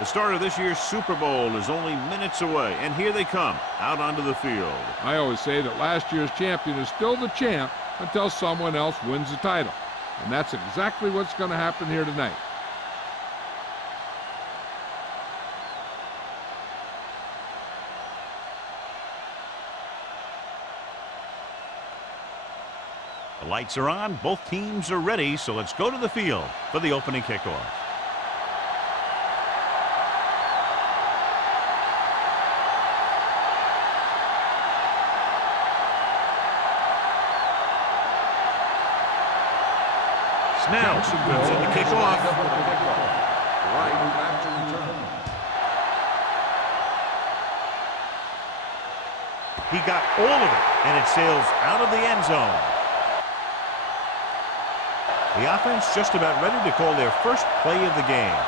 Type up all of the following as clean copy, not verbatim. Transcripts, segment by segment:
The start of this year's Super Bowl is only minutes away, and here they come, out onto the field. I always say that last year's champion is still the champ until someone else wins the title. And that's exactly what's going to happen here tonight. The lights are on, both teams are ready, so let's go to the field for the opening kickoff. Snell puts in the kickoff. He got all of it, and it sails out of the end zone. The offense just about ready to call their first play of the game.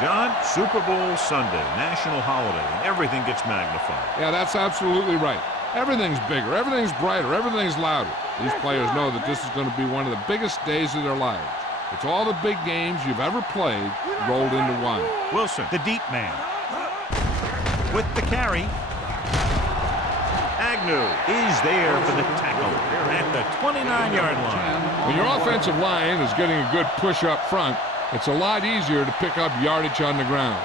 John, Super Bowl Sunday, national holiday, and everything gets magnified. Yeah, that's absolutely right. Everything's bigger, everything's brighter, everything's louder. These players know that this is going to be one of the biggest days of their lives. It's all the big games you've ever played rolled into one. Wilson, the deep man, with the carry. Agnew is there for the tackle at the 29-yard line. When your offensive line is getting a good push up front, it's a lot easier to pick up yardage on the ground.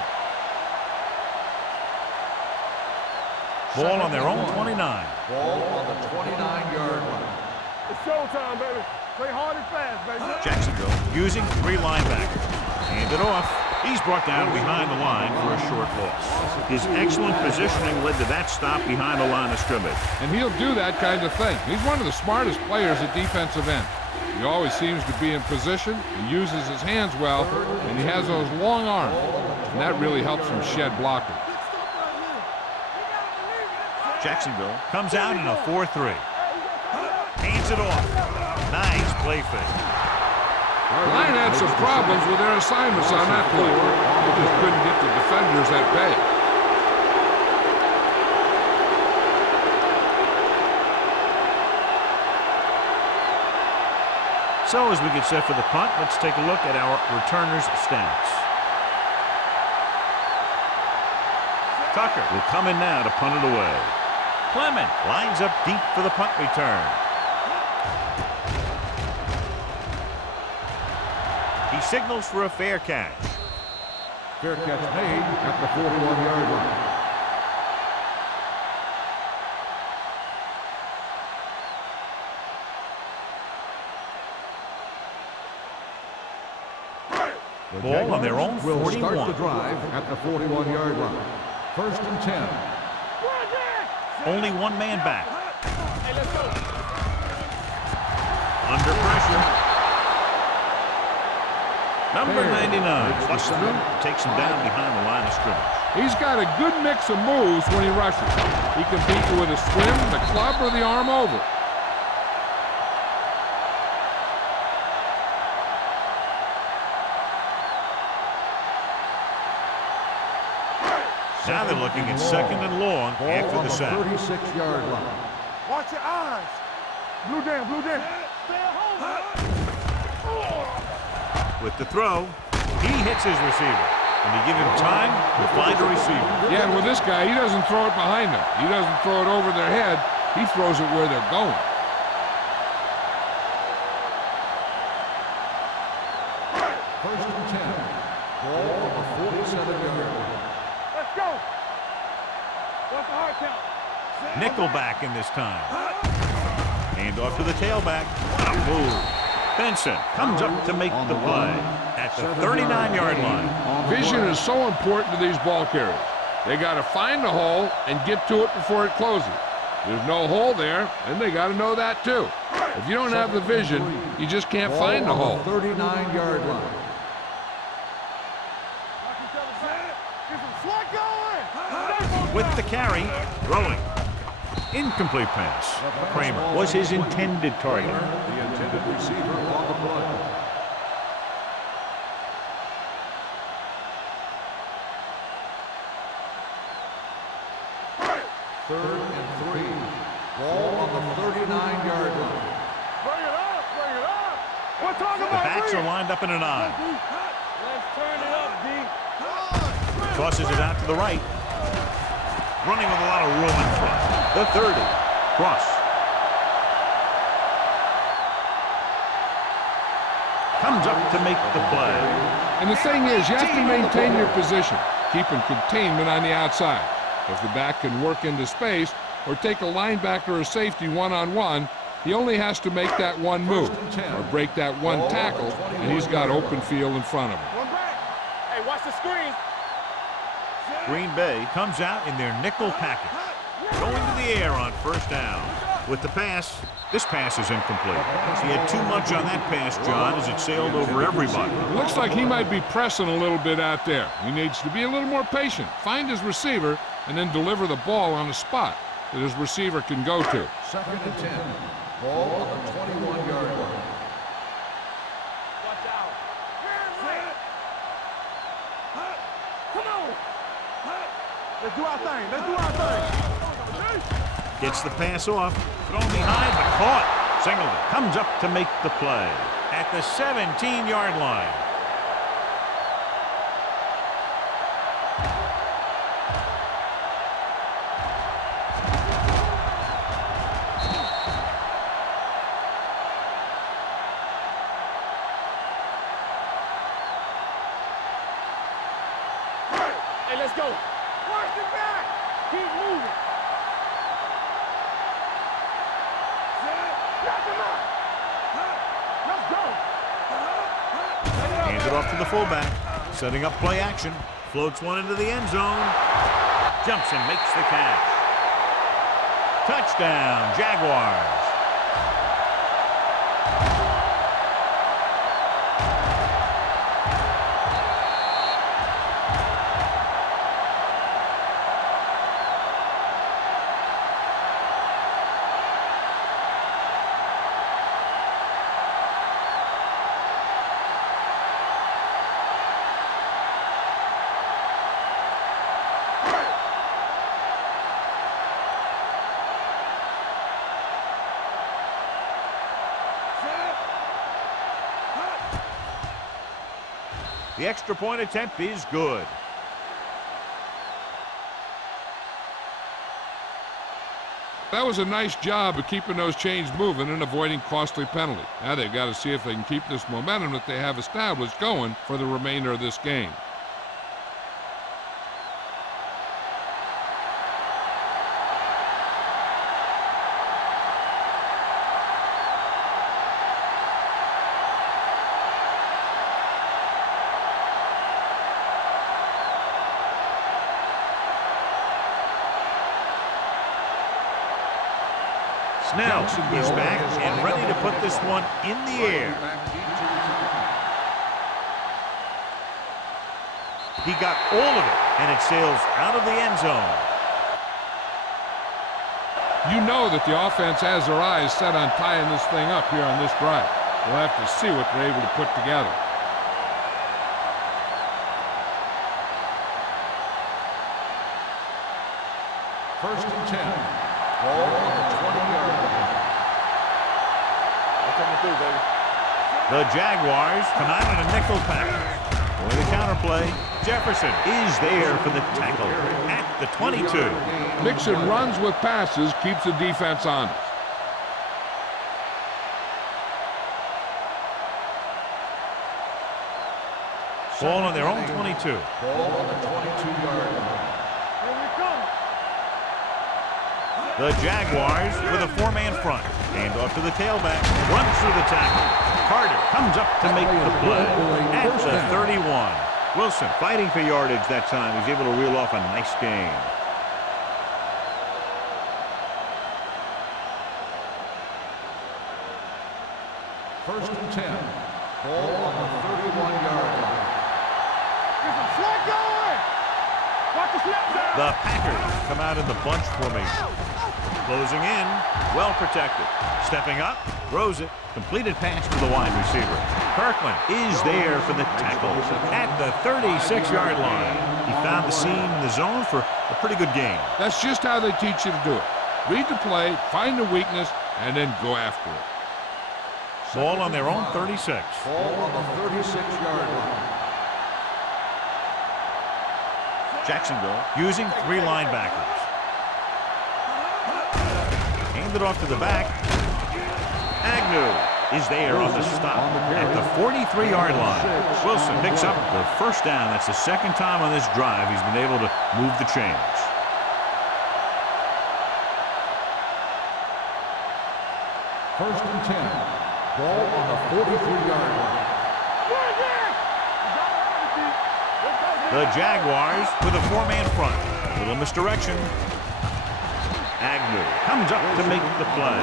Ball on their own 29. Ball on the 29-yard line. It's showtime, baby. Play hard and fast, baby. Jacksonville using 3 linebackers. Hand it off. He's brought down behind the line for a short loss. His excellent positioning led to that stop behind the line of scrimmage. And he'll do that kind of thing. He's one of the smartest players at defensive end. He always seems to be in position, he uses his hands well, and he has those long arms. And that really helps him shed blockers. Jacksonville comes out in a 4-3. Hands it off. Nice play fake. The line had some problems with their assignments on that play. They just couldn't get the defenders at bay. So as we get set for the punt, let's take a look at our returners' stats. Tucker will come in now to punt it away. Clement lines up deep for the punt return. He signals for a fair catch. Fair catch made at the 41-yard line. Ball on their own 41. Will start the drive at the 41-yard line. 1st and 10. Only one man back. Under pressure. Number 99 busts through, takes him down behind the line of scrimmage. He's got a good mix of moves when he rushes. He can beat you with a swim, the club, or the arm over. Now they're looking at 2nd and long after the sack. 36-yard line. Watch your eyes. Blue down, blue down. With the throw, he hits his receiver. And to give him time to find a receiver. Yeah, and with this guy, he doesn't throw it behind them. He doesn't throw it over their head. He throws it where they're going. First and 10. Ball on the 47-yard line. Let's go. What's the hard count? Nickelback in this time. Hand off to the tailback. What a move. Benson comes up to make the play at the 39-yard line. Vision is so important to these ball carriers. They got to find the hole and get to it before it closes. There's no hole there, and they got to know that too. If you don't have the vision, you just can't find the hole. 39-yard line. With the carry, throwing. Incomplete pass. Kramer was his intended target. The intended receiver on the play. Third and 3. Ball on the 39-yard line. Bring it up, bring it up. We're talking The about backs are lined up in an I. Let's turn it up Tosses it out to the right. Running with a lot of room in front. The 30. Cross. Comes up to make the play. And the thing is, you have to maintain your position, keeping containment on the outside. If the back can work into space or take a linebacker or safety one-on-one, he only has to make that one move or break that one tackle, and he's got open field in front of him. One back. Hey, watch the screen. Green Bay comes out in their nickel package. Going to the air on first down. With the pass, this pass is incomplete. He had too much on that pass, John, as it sailed over everybody. Looks like he might be pressing a little bit out there. He needs to be a little more patient, find his receiver, and then deliver the ball on a spot that his receiver can go to. 2nd and 10. Ball on the 21-yard line. Watch out. Come on. Let's do our thing. Let's do our thing. Gets the pass off. Thrown behind, but caught. Singleton comes up to make the play at the 17-yard line. Hey, let's go. Watch it back. Keep moving. Knock him out. Let's go. Hands it off to the fullback. Setting up play action. Floats one into the end zone. Jumps and makes the catch. Touchdown, Jaguars. The extra point attempt is good. That was a nice job of keeping those chains moving and avoiding costly penalty. Now they've got to see if they can keep this momentum that they have established going for the remainder of this game. Snell is back and ready to put this one in the air. He got all of it, and it sails out of the end zone. You know that the offense has their eyes set on tying this thing up here on this drive. We'll have to see what they're able to put together. First and 10. Ball on the 20-yard line. Coming through, baby. The Jaguars come out in a nickel package. For the counterplay, Jefferson is there for the tackle at the 22. Mixing runs with passes keeps the defense honest. Ball on their own 22. Ball on the 22-yard line. Here we come. The Jaguars with a four-man front. Hand off to the tailback. Runs through the tackle. Carter comes up to make the play at the 31. Wilson fighting for yardage that time. He's able to reel off a nice gain. First and 10. Ball on the 31-yard line. Get some slack going. Watch the snap down. The Packers come out in the bunch formation. Closing in, well protected. Stepping up, throws it. Completed pass to the wide receiver. Kirkland is there for the tackle at the 36-yard line. He found the seam in the zone for a pretty good gain. That's just how they teach you to do it. Read the play, find the weakness, and then go after it. Ball on their own 36. Ball on the 36-yard line. Jacksonville using 3 linebackers. Hand it off to the back. Agnew is there on the stop at the 43-yard line. Wilson picks up the first down. That's the second time on this drive he's been able to move the chains. First and 10. Ball on the 43-yard line. The Jaguars with a 4-man front. A little misdirection. Agnew comes up to make the play.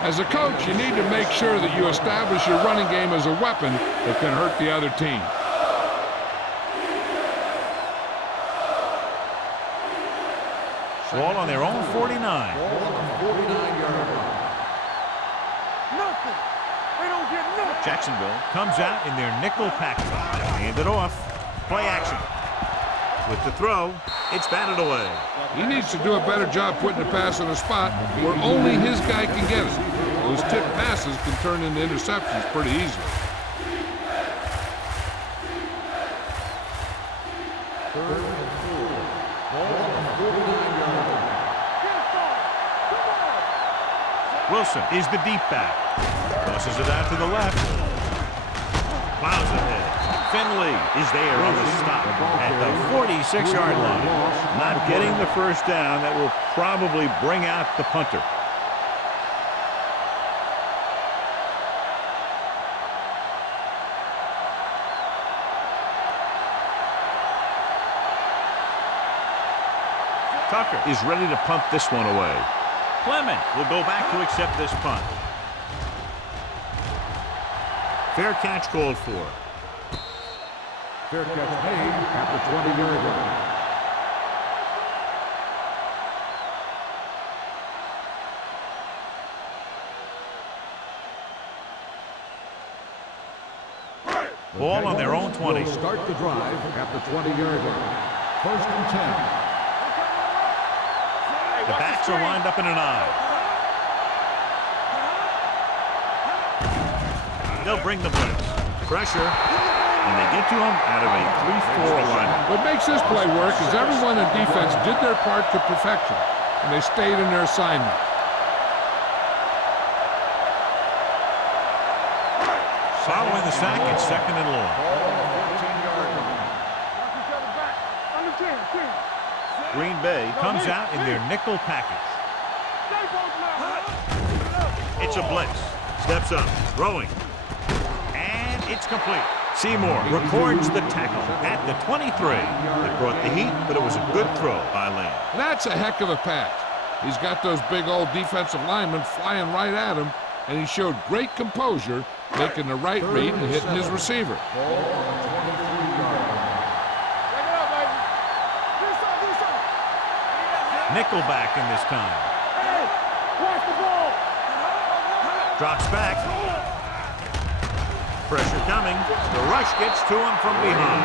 As a coach, you need to make sure that you establish your running game as a weapon that can hurt the other team. Ball on their own 49. Ball on the 49-yard line. Nothing. They don't get nothing. Jacksonville comes out in their nickel package. Hand it off. Play action. With the throw, it's batted away. He needs to do a better job putting the pass in a spot where only his guy can get it. Those tip passes can turn into interceptions pretty easily. Third and 4. Ball on the 49-yard line. Wilson is the deep back. Tosses it out to the left. Plows ahead. Finley is there on the stop at the 46-yard line. Not getting the first down. That will probably bring out the punter. Tucker is ready to punt this one away. Clement will go back to accept this punt. Fair catch called for. Fair catch made at the 20-yard line. Ball on their own 20. Will start the drive at the 20-yard line. First and 10. The backs are lined up in an eye. They'll bring the blitz. Pressure. And they get to him out of a 3-4 alignment. What makes this play work is everyone in defense did their part to perfection, and they stayed in their assignment. Following the sack, it's second and long. Ball on the 14-yard line. Green Bay comes out in their nickel package. It's a blitz. Steps up. Throwing. And it's complete. Seymour records the tackle at the 23. It brought the heat, but it was a good throw by Lane. That's a heck of a pass. He's got those big old defensive linemen flying right at him, and he showed great composure, making the right read and hitting his receiver. Ball on the 23-yard line. Nickelback in this time. Watch the ball. Drops back. Pressure coming. The rush gets to him from behind.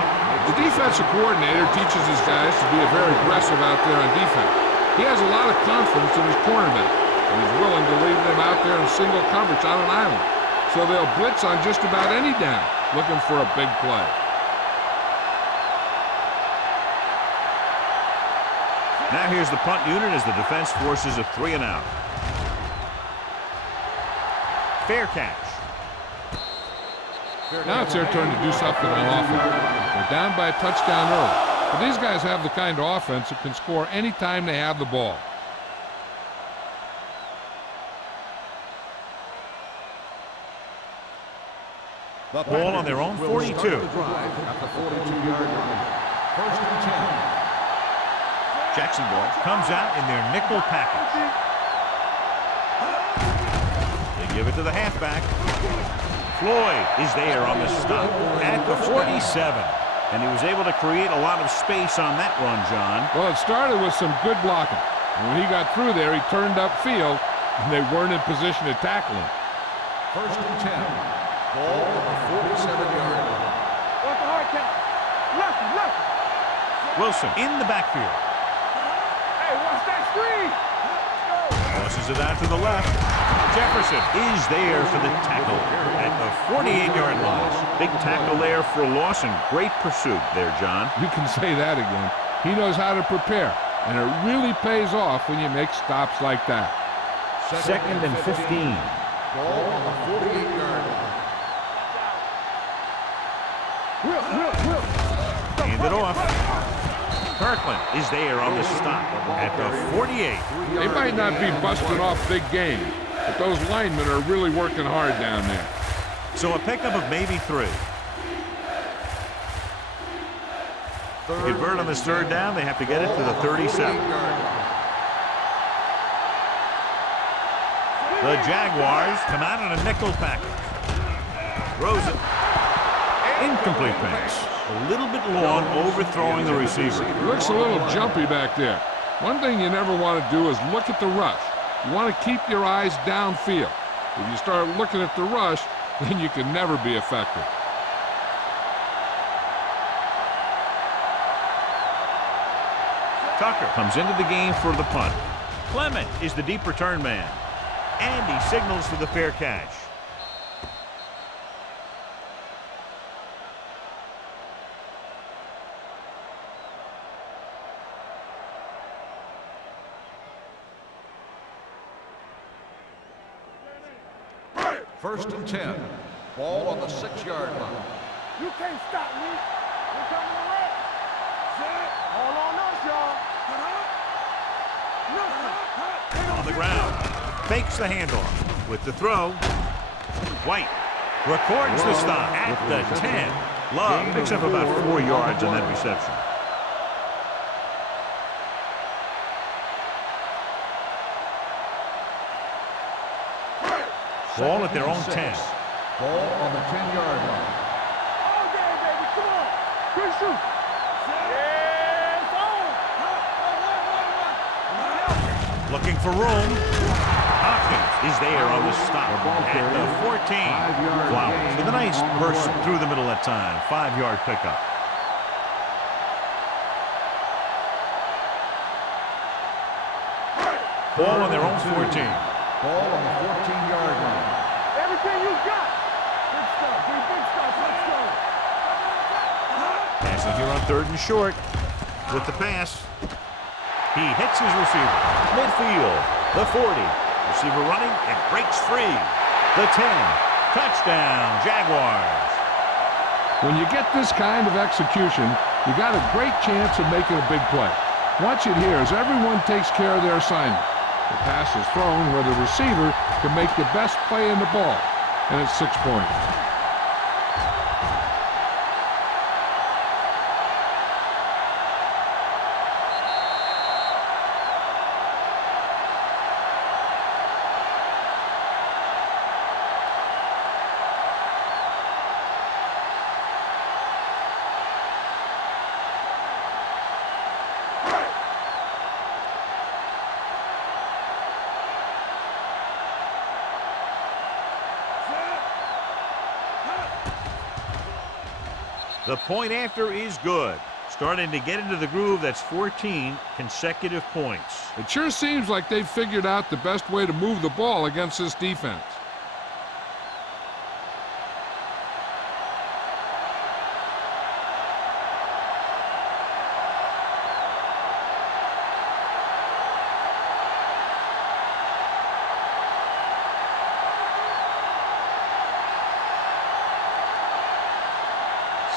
The defensive coordinator teaches his guys to be very aggressive out there on defense. He has a lot of confidence in his cornerback, and he's willing to leave them out there in single coverage on an island. So they'll blitz on just about any down, looking for a big play. Now here's the punt unit as the defense forces a 3-and-out. Fair catch. Now it's their turn to do something on offense. They're down by a touchdown early, but these guys have the kind of offense that can score anytime they have the ball. Ball on their own 42. Start the drive at the 42-yard line. First and 10. Jacksonville comes out in their nickel package. They give it to the halfback. Floyd is there on the stop at the 47. And he was able to create a lot of space on that run, John. Well, it started with some good blocking. And when he got through there, he turned upfield, and they weren't in position to tackle him. First and 10. Ball on the 47-yard line. What's the hard count? Left. Wilson in the backfield. Hey, watch that screen. Tosses it out to the left. Jefferson is there for the tackle at the 48-yard line. Big tackle there for a loss and great pursuit there, John. You can say that again. He knows how to prepare, and it really pays off when you make stops like that. Second and 15. Ball on the 48-yard line. Hand it off. Kirkland is there on the stop at the 48. They might not be busting off big game, but those linemen are really working hard down there. So a pickup of maybe 3. To convert on this third down, they have to get it to the 37. The Jaguars come out in a nickel package. Throws it. Incomplete pass. A little bit long, overthrowing the receiver. It looks a little jumpy back there. One thing you never want to do is look at the rush. You want to keep your eyes downfield. If you start looking at the rush, then you can never be effective. Tucker comes into the game for the punt. Clement is the deep return man. And he signals for the fair catch. First and 10. Ball on the 6-yard line. You can't stop me. We're coming around. All on us, y'all. On the ground. Fakes the handoff. With the throw. White records the stop at the 10. Love picks up about 4 yards on that reception. Ball at their own 10. Ball on the 10-yard line. All day, baby. Come on. Good shoot. Yeah, it's on. Looking for room. Hopkins is there on the stop at the 14. Flowers with a nice burst through the middle that time. 5-yard pickup. Ball on their own 14. Ball on the 14-yard line. Everything you got. Big stuff. Big stuff. Let's go. Passing here on 3rd and short. With the pass. He hits his receiver. Midfield. The 40. Receiver running and breaks free. The 10. Touchdown, Jaguars. When you get this kind of execution, you got a great chance of making a big play. Watch it here as everyone takes care of their assignment. The pass is thrown where the receiver can make the best play in the ball, and it's 6 points. The point after is good. Starting to get into the groove. That's 14 consecutive points. It sure seems like they've figured out the best way to move the ball against this defense.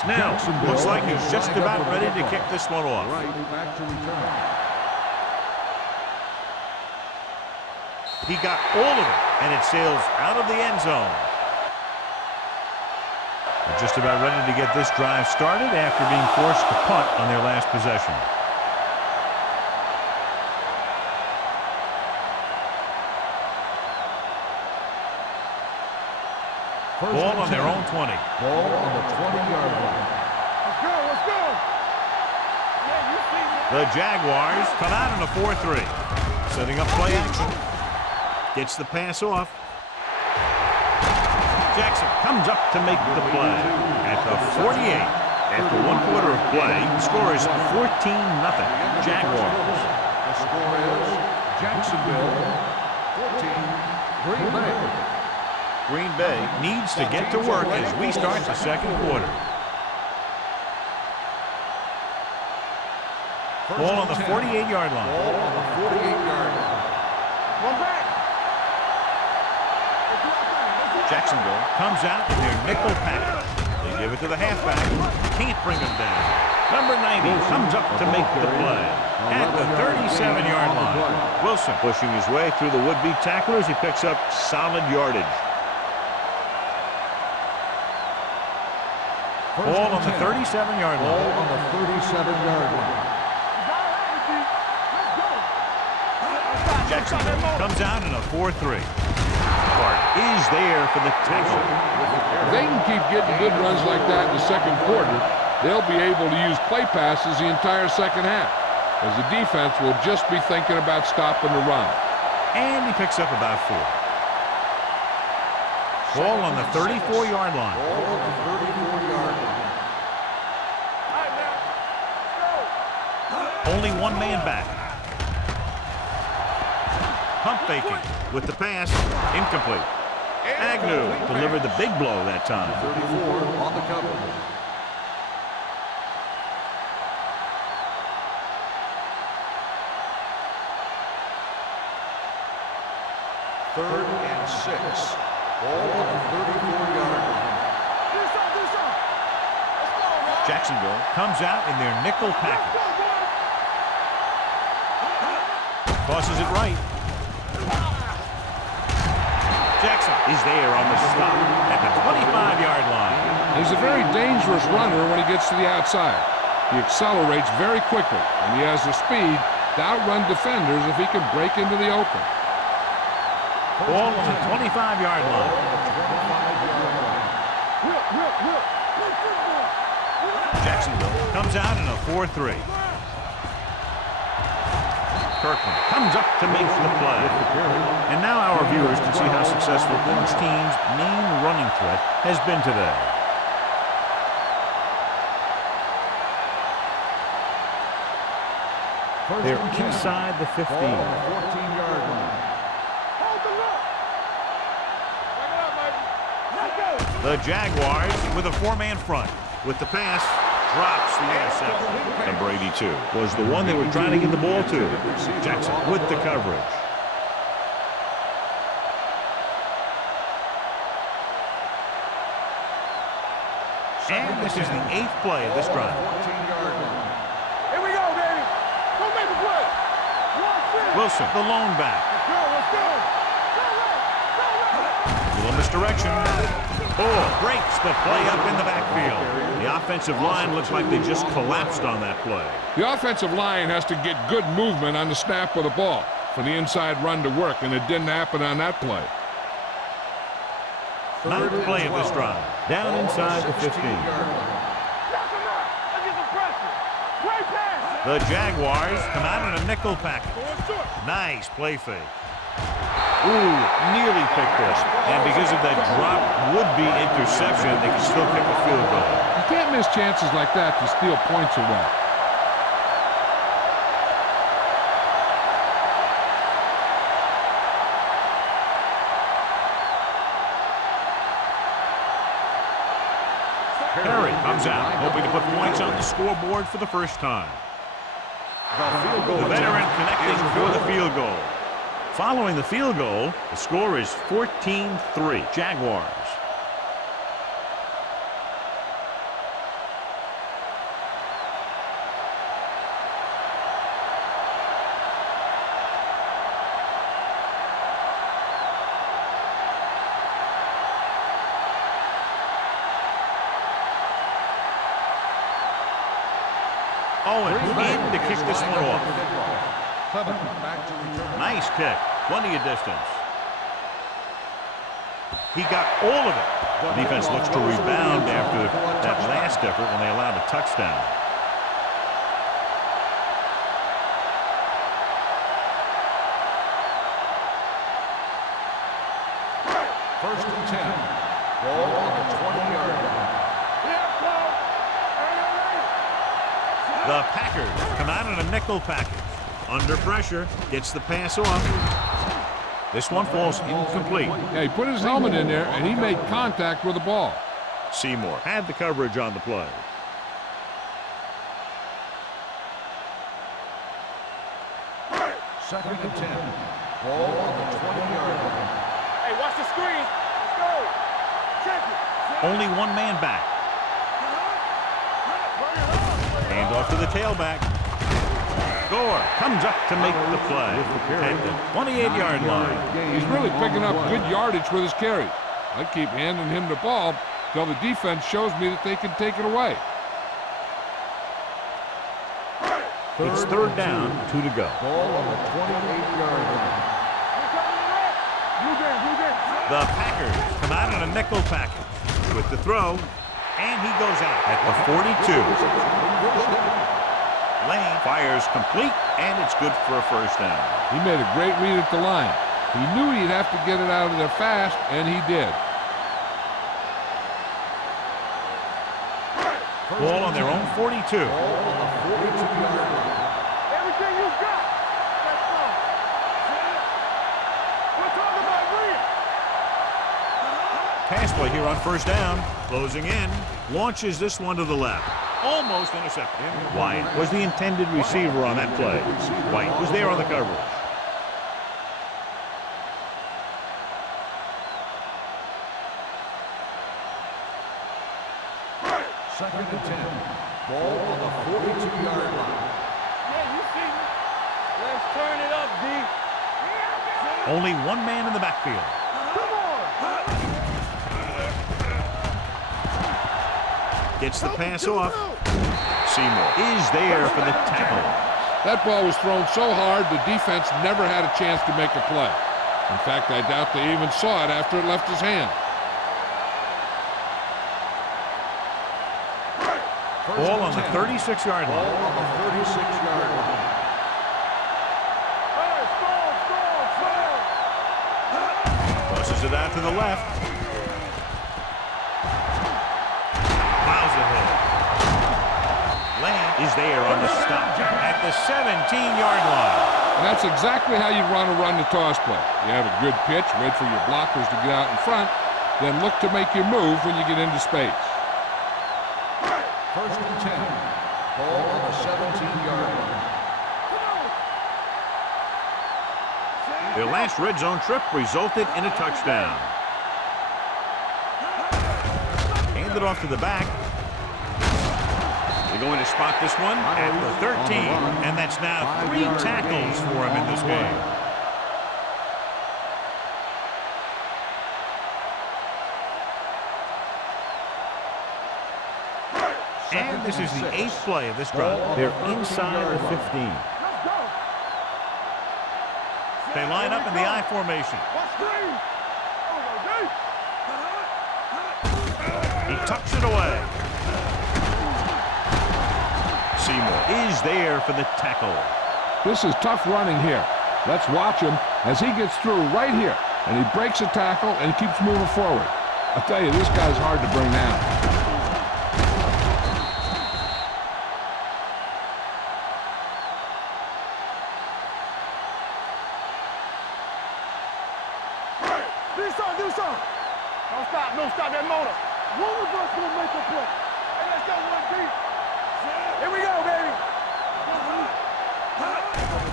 Snell looks like he's just about ready to kick this one off. Right back to return. He got all of it, and it sails out of the end zone. They're just about ready to get this drive started after being forced to punt on their last possession. Ball on their own 20. Ball on the 20-yard line. Let's go. Let's go. Yeah, you see it. The Jaguars come out in a 4-3. Setting up play action. Gets the pass off. Jackson comes up to make the play. At the 48, after 1 quarter of play, the score is 14-0. Jaguars. The score is Jacksonville 14, Green Bay. Green Bay needs to get to work as we start the second quarter. Ball on the 48-yard line. Ball on the 48-yard line. One back. Jacksonville comes out in their nickel package. They give it to the halfback. Can't bring him down. Number 90 comes up to make the play at the 37-yard line. Wilson pushing his way through the would-be tacklers. He picks up solid yardage. Ball on the 37-yard line. Ball on the 37-yard line. Jacksonville comes out in a 4-3. Clark is there for the tackle. If they can keep getting good runs like that in the second quarter, they'll be able to use play passes the entire second half, as the defense will just be thinking about stopping the run. And he picks up about 4. Ball on the 34-yard line. Ball on the 34-yard line. Only one man back. Pump faking with the pass. Incomplete. Agnew delivered the big blow that time. 34 on the cover. Third and 6. Ball on the 34-yard line. Jacksonville comes out in their nickel package. Tosses it right. Jackson is there on the stop at the 25-yard line. He's a very dangerous runner when he gets to the outside. He accelerates very quickly, and he has the speed to outrun defenders if he can break into the open. Ball on the 25-yard line. Jacksonville comes out in a 4-3. Kirkland comes up to make the play. And now our viewers can see how successful each team's main running threat has been today. They're inside the 15. 14-yard line. The Jaguars with a 4-man front. With the pass, drops the interception. Number 82 was the one they were trying to get the ball to. Jackson with the coverage. And this is the 8th play of this drive. 14-yard line. Here we go, baby. Go make a play. Wilson, the lone back. Let's go. Little misdirection. Oh, breaks the play up in the backfield. The offensive line looks like they just collapsed on that play. The offensive line has to get good movement on the snap of the ball for the inside run to work, and it didn't happen on that play. Ninth play of this drive. Down inside the 15. The Jaguars come out in a nickel package. Nice play fake. Ooh, nearly picked this. And because of that drop would-be interception, they can still kick a field goal. You can't miss chances like that to steal points away. Perry comes out, hoping to put points on the scoreboard for the first time. The veteran connecting for the field goal. Following the field goal, the score is 14-3, Jaguars. Owen in to kick this one off. Nice kick. Plenty of distance. He got all of it. The defense looks to rebound after that last effort when they allowed a touchdown. First and 10. Ball on the 20-yard line. The Packers come out in a nickel package. Under pressure, gets the pass off. This one falls incomplete. Yeah, he put his helmet in there, and he made contact with the ball. Seymour had the coverage on the play. Second and 10. Ball on the 20-yard line. Hey, watch the screen. Let's go. Check it. Only one man back. Hand off to the tailback. Gore comes up to make the play at the 28-yard line. He's really picking up good yardage with his carries. I keep handing him the ball till the defense shows me that they can take it away. It's third down, 2 to go. Ball on the 28-yard line. The Packers come out in a nickel package with the throw, and he goes out at the 42. Lane fires complete, and it's good for a first down. He made a great read at the line. He knew he'd have to get it out of there fast, and he did. Ball on their own 42. Ball on the 42-yard line. Everything you got. Let's go. We're talking about real. Pass play here on first down. Closing in. Launches this one to the left. Almost intercepted. Wyatt was the intended receiver on that play. White was there on the coverage. Second and 10. Ball on the 42-yard line. Yeah, you see me. Let's turn it up, D. Only one man in the backfield. Come on. Gets the pass off. Seymour is there for the tackle. That ball was thrown so hard, the defense never had a chance to make a play. In fact, I doubt they even saw it after it left his hand. Ball on the 36-yard Ball line. on the 36-yard line. Hey, score. Tosses it out to the left. Plows ahead. Lane is there on the stop at the 17-yard line. And that's exactly how you run the toss play. You have a good pitch, wait for your blockers to get out in front, then look to make your move when you get into space. First and 10. Ball on the 17-yard line. Their last red zone trip resulted in a touchdown. Handed off to the back. They're going to spot this one at the 13, and that's now 3 tackles for him in this game. And this is the 8th play of this drive. They're inside the 15. They line up in the I formation. He tucks it away. Seymour is there for the tackle. This is tough running here. Let's watch him as he gets through right here. And he breaks a tackle and keeps moving forward. I tell you, this guy's hard to bring down. Do something. Don't stop that motor. One of us will make a play. Hey, let's go, 1D. Here we go, baby.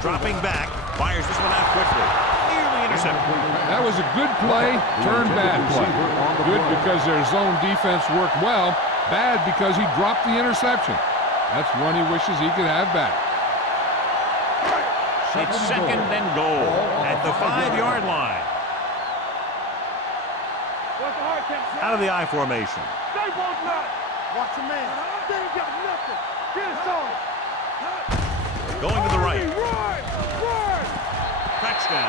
Dropping back, fires this one out quickly. Nearly intercepted. That was a good play, turned bad play. Good because their zone defense worked well. Bad because he dropped the interception. That's one he wishes he could have back. It's second and goal at the 5-yard line. Out of the I formation. They won't not. Watch your man. They ain't got nothing. Get us on. Going to the right. Run! Touchdown.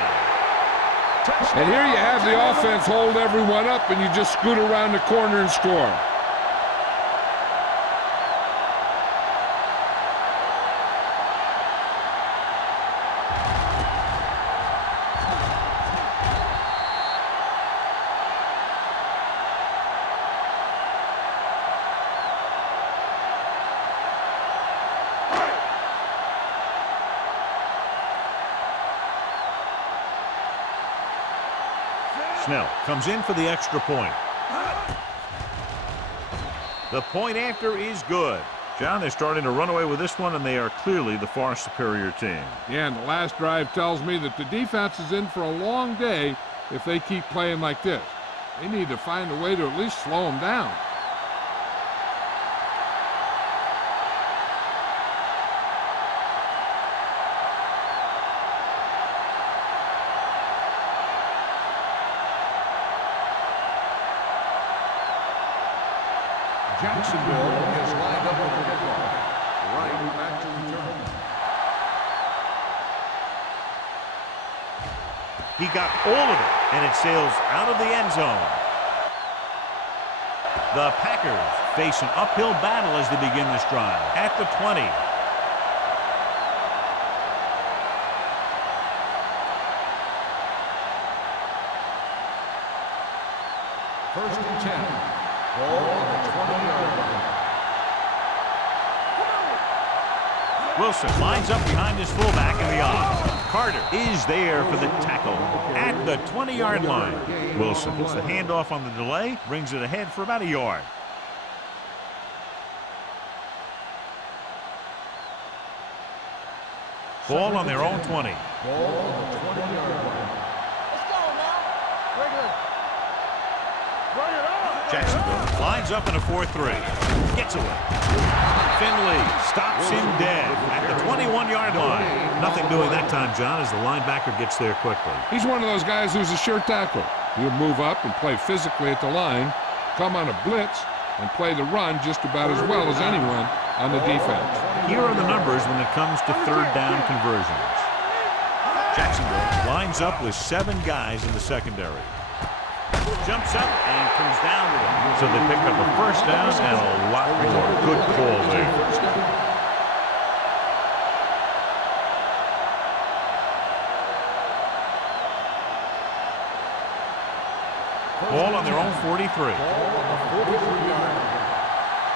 And here you have the offense hold everyone up, and you just scoot around the corner and score. Snell comes in for the extra point. The point after is good. John, they're starting to run away with this one, and they are clearly the far superior team. Yeah, and the last drive tells me that the defense is in for a long day if they keep playing like this. They need to find a way to at least slow them down. Jacksonville is lined up with the kickoff. Right back to return. He got all of it, and it sails out of the end zone. The Packers face an uphill battle as they begin this drive at the 20. First and 10. Ball on the 20-yard line. Wilson lines up behind his fullback in the off. Carter is there for the tackle at the 20-yard line. Wilson gets the handoff on the delay, brings it ahead for about a yard. Ball on their own 20. Ball on the 20-yard line. Let's go now. Bring it on. Jacksonville lines up in a 4-3. Gets away. Finley stops him dead at the 21-yard line. Nothing doing that time, John, as the linebacker gets there quickly. He's one of those guys who's a sure tackler. He'll move up and play physically at the line, come on a blitz, and play the run just about as well as anyone on the defense. Here are the numbers when it comes to third down conversions. Jacksonville lines up with 7 guys in the secondary. Jumps up and comes down with it. So they pick up a first down and a lot more. Good call there. Ball on their own 43. Ball on the 43-yard line.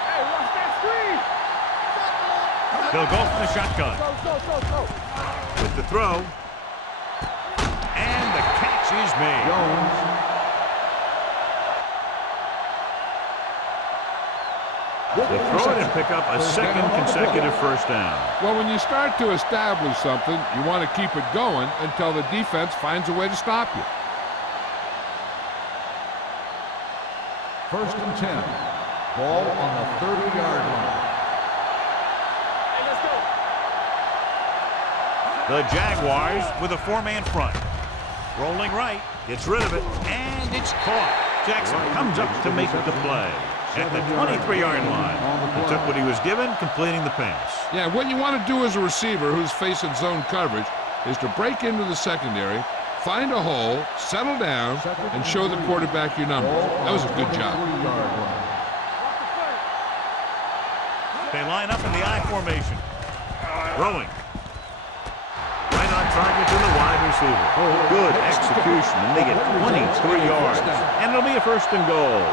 Hey, watch that screen. They'll go from the shotgun. Go. With the throw. And the catch is made. They throw it and pick up a second consecutive first down. Well, when you start to establish something, you want to keep it going until the defense finds a way to stop you. First and 10. Ball on the 30-yard line. Hey, let's go. The Jaguars with a 4-man front. Rolling right, gets rid of it, and it's caught. Jackson comes up to make the play at the 23-yard line. He took what he was given, completing the pass. Yeah, what you want to do as a receiver who's facing zone coverage is to break into the secondary, find a hole, settle down, and show the quarterback your numbers. That was a good job. They line up in the I formation. Throwing. Right on target to the wide receiver. Good execution, and they get 23 yards. And it'll be a first and goal.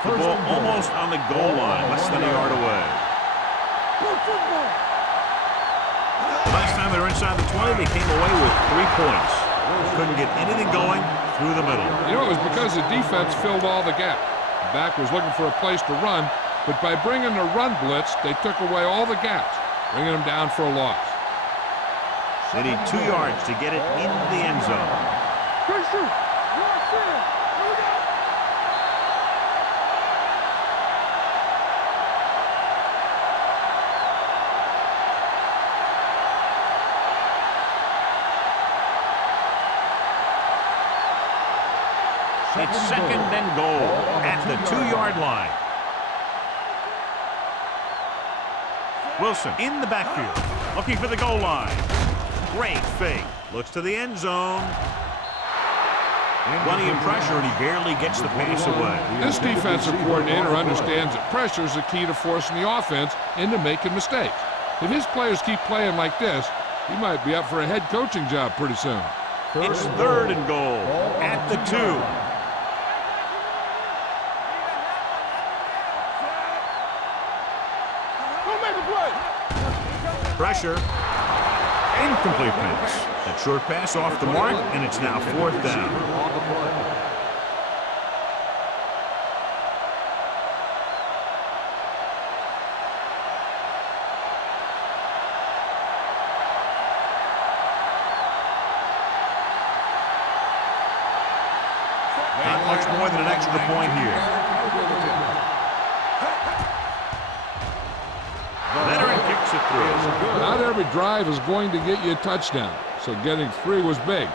The ball almost on the goal line, less than a yard away. The last time they were inside the 20, they came away with 3 points. Couldn't get anything going through the middle. You know, it was because the defense filled all the gaps. The back was looking for a place to run, but by bringing the run blitz, they took away all the gaps, bringing them down for a loss. They need 2 yards to get it into the end zone. Good shoot. Watch it. Here we go. It's second and goal at the 2-yard line. Wilson in the backfield, looking for the goal line. Great fake. Looks to the end zone. Plenty of pressure, and he barely gets the pass away. This defensive coordinator understands that pressure is the key to forcing the offense into making mistakes. If his players keep playing like this, he might be up for a head coaching job pretty soon. It's third and goal at the 2. Pressure. Incomplete pass. That short pass off the mark, and it's now 4th down. On the play. Not much more than an extra point here. The veteran kicks it through. Not every drive is going to get you a touchdown, so getting 3 was big.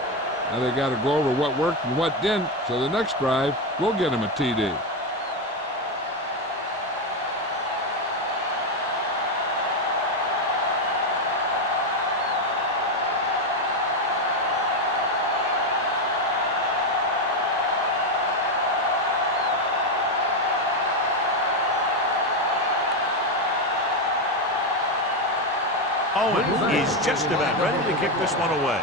Now they got to go over what worked and what didn't, so the next drive will get them a TD. Owen is just about ready to kick this one away.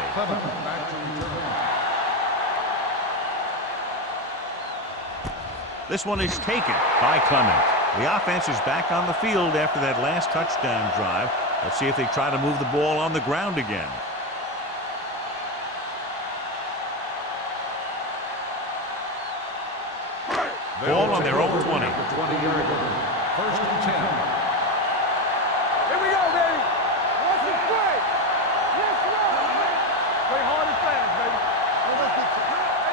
This one is taken by Clement. The offense is back on the field after that last touchdown drive. Let's see if they try to move the ball on the ground again. Ball on their own 20. 20-yard line. 1st and 10. Here we go, baby. What's the play? Yes, no. Play hard and fast, baby. Hey,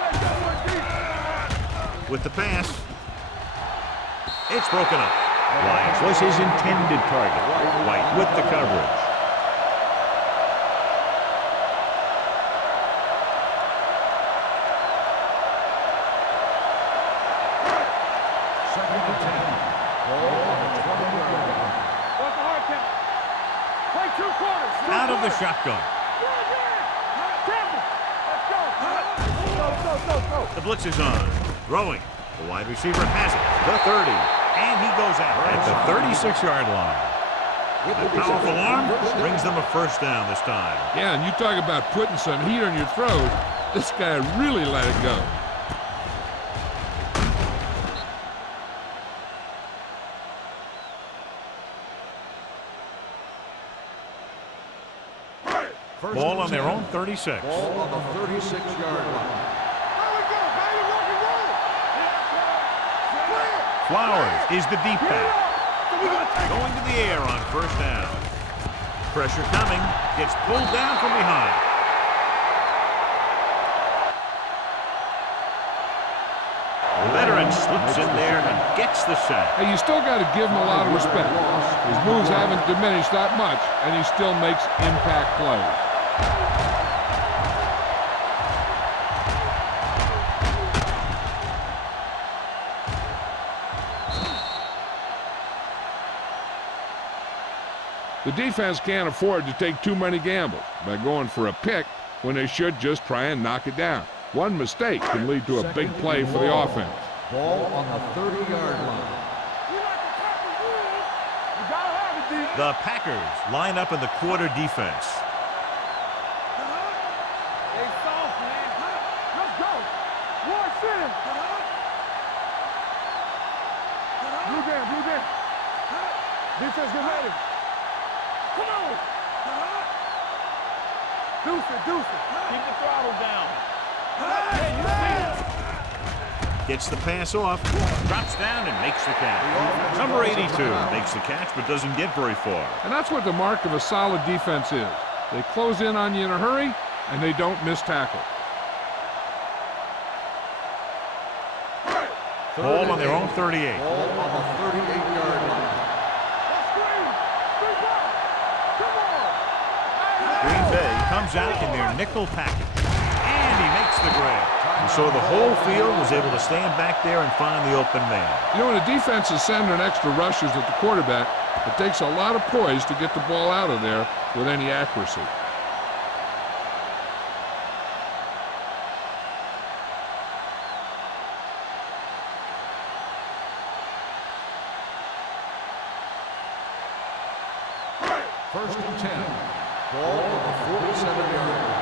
let's go one deep. With the pass, it's broken up. Wyatt was his intended target. White with the coverage. Second and 10. Ball on the 20-yard line. What's the hard count? Play 2 quarters. Out of the shotgun. Go. The blitz is on. Throwing. The wide receiver has it. The 30. And he goes out at the 36-yard line. That powerful arm brings them a 1st down this time. Yeah, and you talk about putting some heat on your throat. This guy really let it go. Ball on their own 36. Ball on the 36-yard line. Flowers is the deep back. Going to the air on 1st down. Pressure coming. Gets pulled down from behind. The veteran slips in there and gets the sack. Hey, you still got to give him a lot of respect. His moves haven't diminished that much, and he still makes impact plays. The defense can't afford to take too many gambles by going for a pick when they should just try and knock it down. One mistake can lead to a big play for the offense. Ball on the 30-yard line. The Packers line up in the quarter defense. Let's go. One center. Blue game. Defense, get ready. Come on. Deuce it. Keep the throttle down. Gets the pass off, drops down and makes the catch. Number 82 makes the catch but doesn't get very far. And that's what the mark of a solid defense is. They close in on you in a hurry, and they don't miss tackle. Ball on their own 38. Ball on the 38-yard line. Green Bay comes out in their nickel package, and he makes the grab. And so the whole field was able to stand back there and find the open man. You know, when a defense is sending extra rushers at the quarterback, it takes a lot of poise to get the ball out of there with any accuracy. First and 10. Ball on the 47-yard line.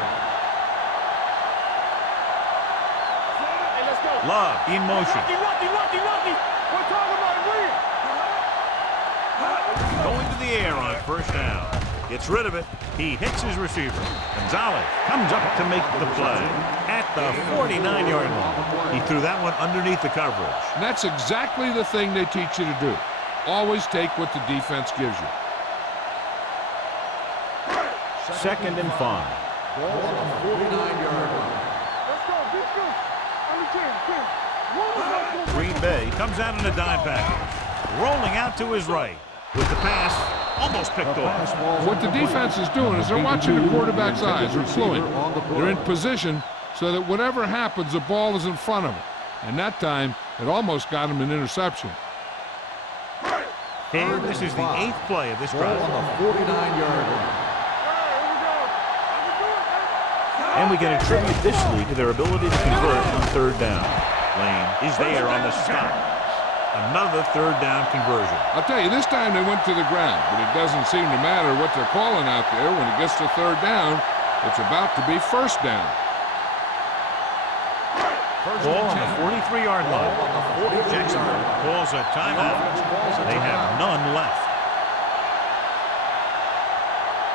Love in motion. Lucky. We're talking about win. Going to the air on 1st down. Gets rid of it. He hits his receiver. Gonzalez comes up to make the play at the 49-yard line. He threw that one underneath the coverage. And that's exactly the thing they teach you to do. Always take what the defense gives you. 2nd and 5. Ball on the 49-yard line. Let's go, defense. On the 10, 10. Green Bay comes out in a dime package. Rolling out to his right with the pass almost picked off. What the defense is doing is they're watching the quarterback's eyes. They're fluent. They're in position so that whatever happens, the ball is in front of them. And that time, it almost got him an interception. And this is the 8th play of this Ball drive. on the 49-yard line. And we can attribute this lead to their ability to convert on 3rd down. Lane is there on the stop. Another 3rd down conversion. I'll tell you, this time they went to the ground, but it doesn't seem to matter what they're calling out there. When it gets to 3rd down, it's about to be 1st down. Ball on the 43-yard line. Jacksonville calls a timeout. They have none left.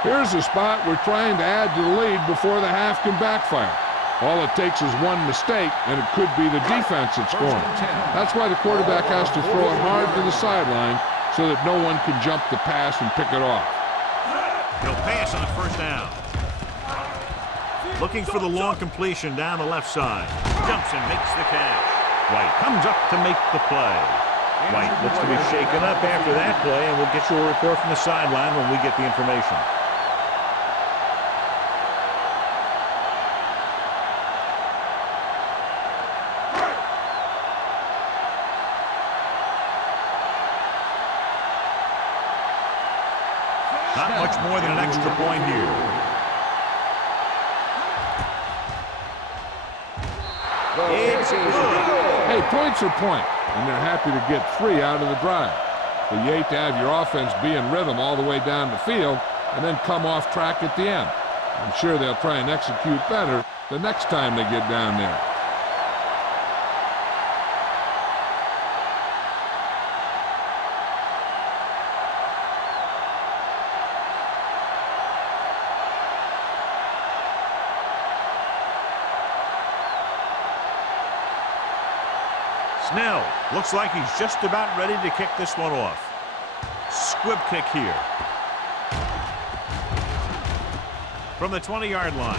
Here's a spot we're trying to add to the lead before the half can backfire. All it takes is one mistake, and it could be the defense that's scoring. That's why the quarterback has to throw it hard to the sideline so that no one can jump the pass and pick it off. He'll pass on 1st down. Looking for the long completion down the left side. Jumps and makes the catch. White comes up to make the play. White looks to be shaken up after that play, and we'll get you a report from the sideline when we get the information. Not much more than an extra point here. It's good. Hey, points are point, and they're happy to get 3 out of the drive. But you hate to have your offense be in rhythm all the way down the field and then come off track at the end. I'm sure they'll try and execute better the next time they get down there. Snell looks like he's just about ready to kick this one off. Squib kick here. From the 20-yard line.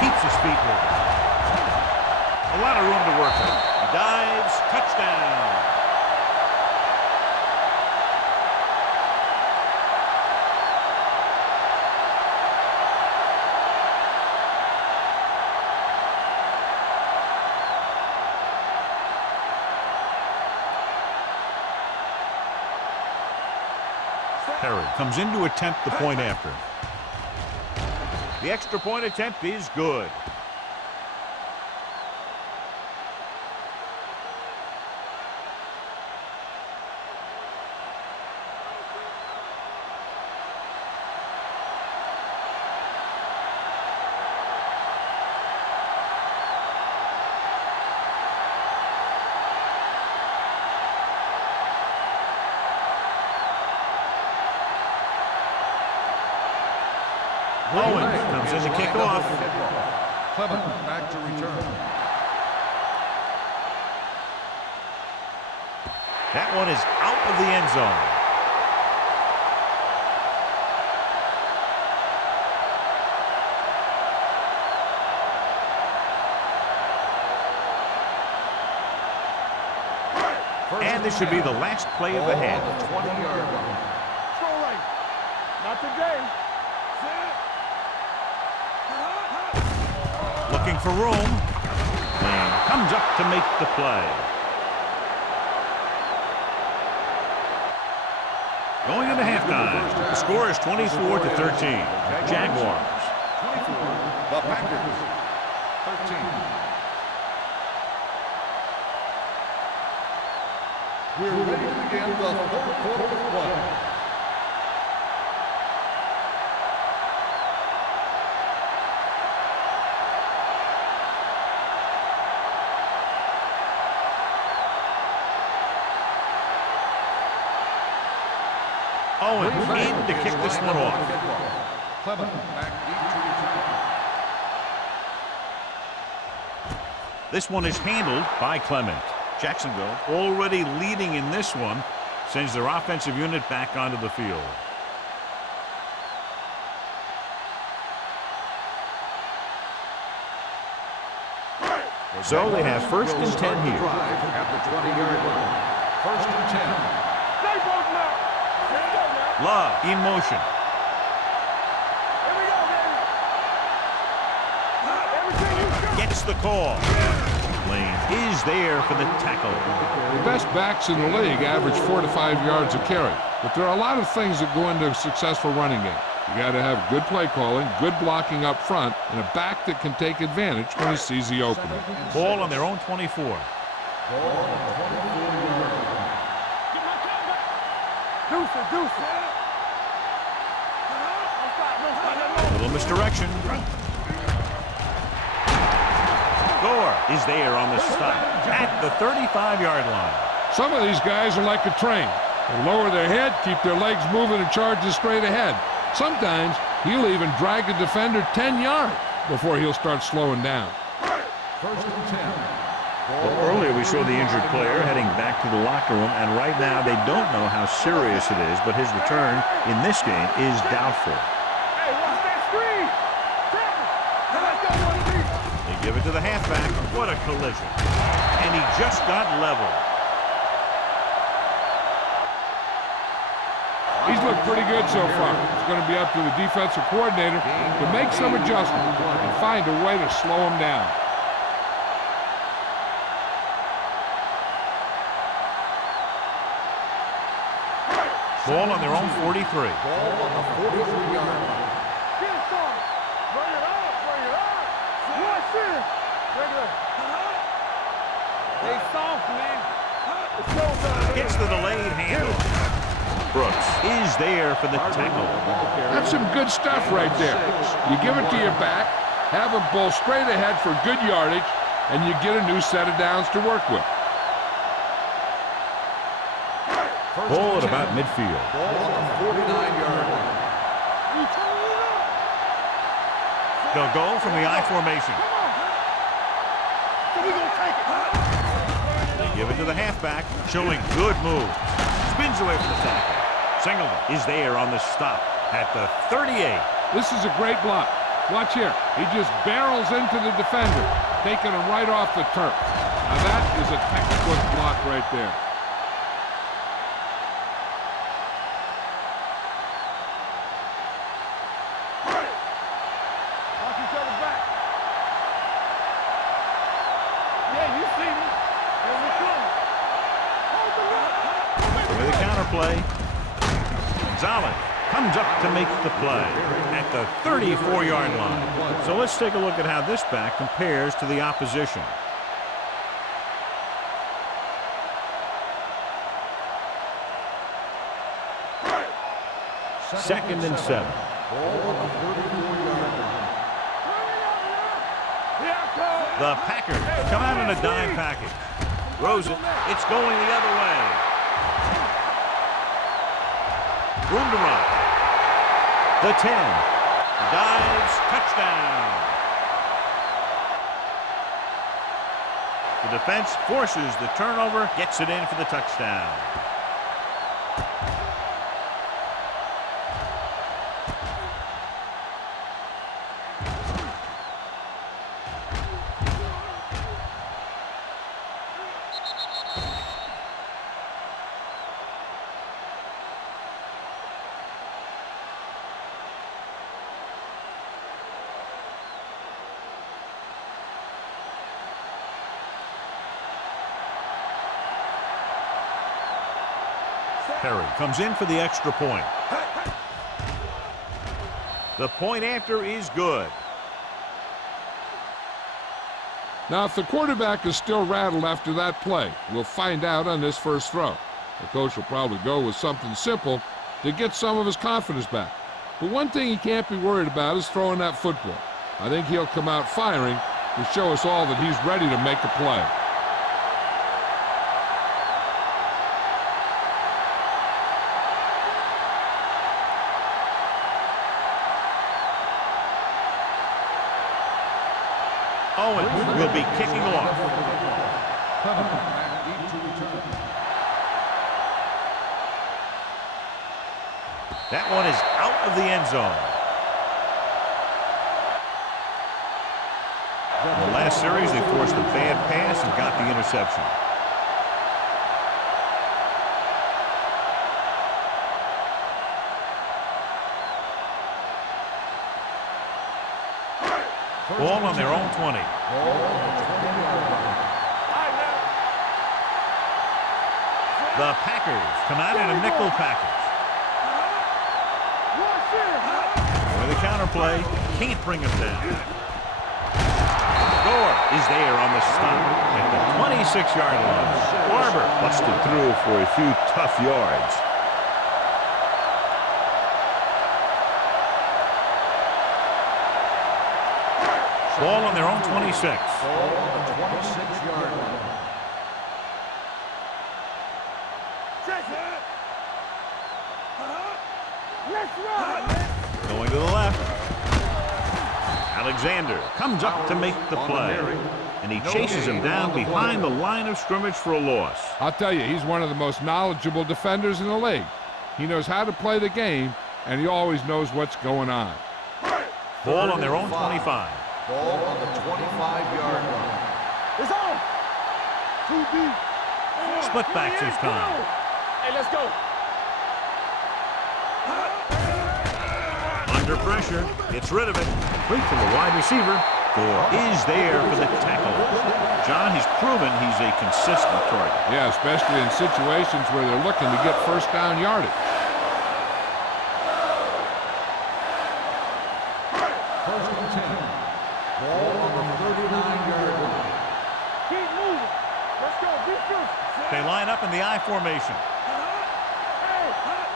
Keeps his feet moving. A lot of room to work with. Dives, touchdown. Perry comes in to attempt the point after. The extra point attempt is good. Owens comes in to kick off. Clement back to return. That one is out of the end zone. And this should be the last play of the half. 20-yard line. Throw right. Not today. Looking for room. Lane comes up to make the play. Going into halftime, the score is 24-13. Jaguars. 24. The Packers. 13. We're ready to begin the 4th quarter of play. Owens in to kick this one off. Clement back deep to return. This one is handled by Clement. Jacksonville already leading in this one, sends their offensive unit back onto the field. So they have first and 10 here. At the 20-yard line. First and 10. Stay both now. Let's go now. Love in motion. Here we go, baby. Everything you got. Gets the call. Lane is there for the tackle. The best backs in the league average 4 to 5 yards a carry. But there are a lot of things that go into a successful running game. You got to have good play calling, good blocking up front, and a back that can take advantage when he sees the opening. Ball on their own 24. Deuce it, deuce it. Little misdirection. Gore is there on the stop at the 35-yard line. Some of these guys are like a train. They lower their head, keep their legs moving, and charge straight ahead. Sometimes he'll even drag a defender 10 yards before he'll start slowing down. First and 10. Well, earlier we saw the injured player heading back to the locker room, and right now they don't know how serious it is, but his return in this game is doubtful. Hey, watch that screen. Let's go, one deep. They give it to the halfback. What a collision. And he just got leveled. He's looked pretty good so far. It's going to be up to the defensive coordinator to make some adjustments and find a way to slow him down. Ball on their own 43. Ball on the 43-yard line. Get it, son. Bring it up, bring it up. Watch this. Bring it up. They soft, man. It's showtime. Gets the delayed handle. Brooks is there for the tackle. That's some good stuff right there. You give it to your back, have him pull straight ahead for good yardage, and you get a new set of downs to work with. Ball at about midfield. Ball on the 49-yard line. They'll go from the I formation. So we gonna take it. They give it to the halfback, showing good moves. Spins away from the tackle. Singleton is there on the stop at the 38. This is a great block. Watch here. He just barrels into the defender, taking him right off the turf. Now that is a textbook block right there. Watch each other back. Yeah, you see me. Here we come. Hold the line. With a counterplay. Gonzalez comes up to make the play at the 34-yard line. So let's take a look at how this back compares to the opposition. Second and 7. Ball on the 34-yard line. Here I come. The Packers come out in a dime package. Throws it. It's going the other way. Room to run. The 10. Dives. Touchdown. The defense forces the turnover. Gets it in for the touchdown. Perry comes in for the extra point. The point after is good. Now, if the quarterback is still rattled after that play, we'll find out on this first throw. The coach will probably go with something simple to get some of his confidence back. But one thing he can't be worried about is throwing that football. I think he'll come out firing to show us all that he's ready to make a play. Owens will be kicking off. Back deep to return. That one is out of the end zone. In the last series, they forced a bad pass and got the interception. Ball on their own 20. The Packers come out in a nickel package. With a counter play, can't bring him down. Gore is there on the stop at the 26-yard line. Barber busted through for a few tough yards. Ball on their own 26. Ball on the 26-yard line. Going to the left. Alexander comes up to make the play. And he chases him down behind the line of scrimmage for a loss. I'll tell you, he's one of the most knowledgeable defenders in the league. He knows how to play the game, and he always knows what's going on. Ball on their own 25. Ball on the 25-yard line. It's on. 2 deep. Split backs this time. Hey, let's go. Under pressure, gets rid of it. Complete to the wide receiver. Gore is there for the tackle. John, he's proven he's a consistent target. Yeah, especially in situations where they're looking to get first down yardage. First and 10. Ball on the 39-yard line. Keep moving. Let's go. Defense. They line up in the I formation. Hey,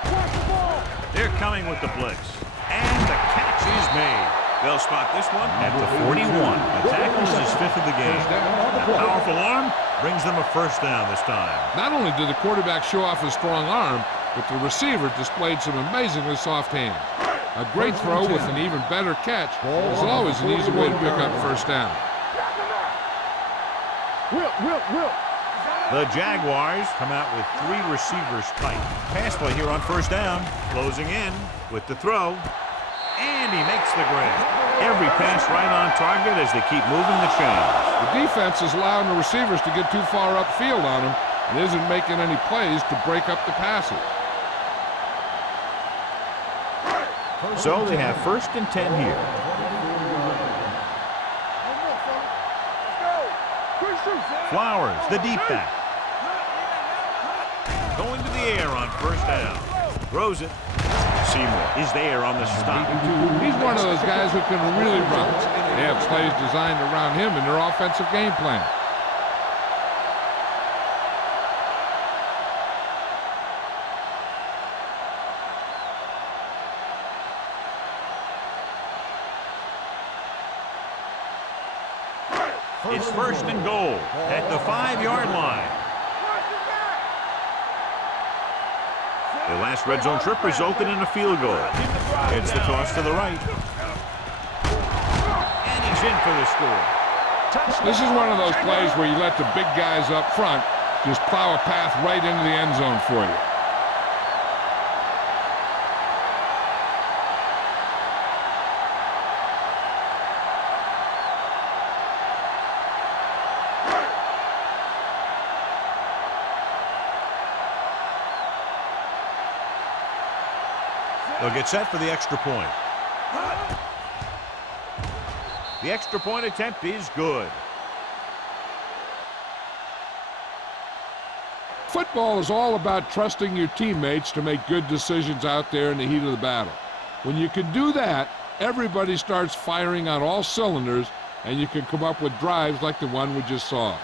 watch the ball. They're coming with the blitz. And the catch is made. They'll spot this one at the 41. The tackle is his 5th of the game. That powerful arm brings them a first down this time. Not only did the quarterback show off his strong arm, but the receiver displayed some amazingly soft hands. A great throw with an even better catch is always an easy way to pick up first down. Whip. The Jaguars come out with 3 receivers tight. Pass play here on first down. Closing in with the throw. And he makes the grab. Every pass right on target as they keep moving the chains. The defense is allowing the receivers to get too far upfield on him and isn't making any plays to break up the passes. So they have first and 10 here. Flowers, the deep back. Going to the air on first down. Throws it. Seymour is there on the stop. He's one of those guys who can really run. They have plays designed around him in their offensive game plan. It's first and goal at the 5-yard line. The last red zone trip resulted in a field goal. It's the toss to the right. And he's in for the score. This is one of those plays where you let the big guys up front just plow a path right into the end zone for you. They'll get set for the extra point. The extra point attempt is good. Football is all about trusting your teammates to make good decisions out there in the heat of the battle. When you can do that, everybody starts firing on all cylinders, and you can come up with drives like the one we just saw.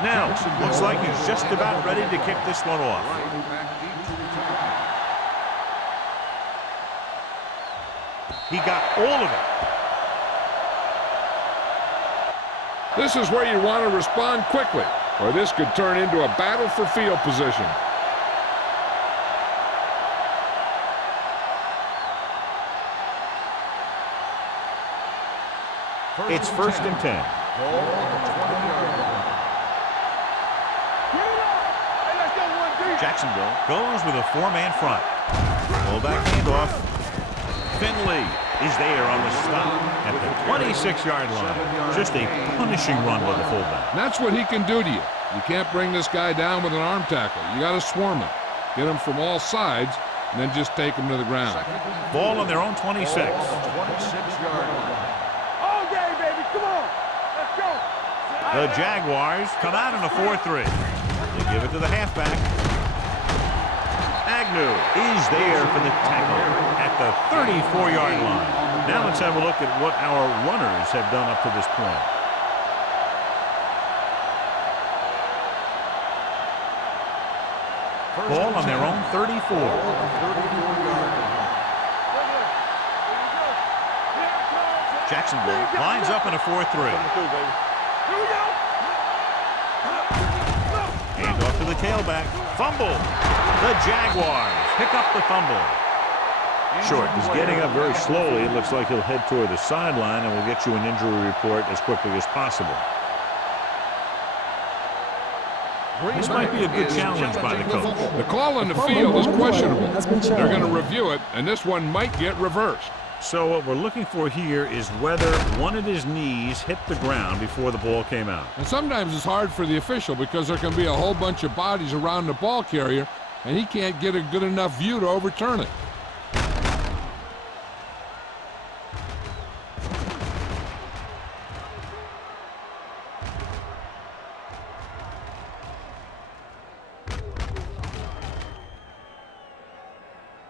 Snell looks like he's just about ready to kick this one off. Back deep to return. He got all of it. This is where you want to respond quickly, or this could turn into a battle for field position. It's 1st and 10. Ball on the 20-yard line. Jacksonville goes with a 4-man front. Fullback handoff. Finley is there on the stop at the 26-yard line. Just a punishing run by the fullback. And that's what he can do to you. You can't bring this guy down with an arm tackle. You got to swarm him. Get him from all sides, and then just take him to the ground. Ball on their own 26. 26-yard line. All day, baby. Come on. Let's go. The Jaguars come out in a 4-3. They give it to the halfback. Agnew is there for the tackle at the 34-yard line. Now let's have a look at what our runners have done up to this point. Ball on their own 34. Jacksonville lines up in a 4-3. Hand off to the tailback. Fumble. The Jaguars pick up the fumble. Short is getting up very slowly. It looks like he'll head toward the sideline, and we'll get you an injury report as quickly as possible. This might be a good challenge by the coach. The call on the field is questionable. They're going to review it, and this one might get reversed. So what we're looking for here is whether one of his knees hit the ground before the ball came out. And sometimes it's hard for the official because there can be a whole bunch of bodies around the ball carrier, and he can't get a good enough view to overturn it.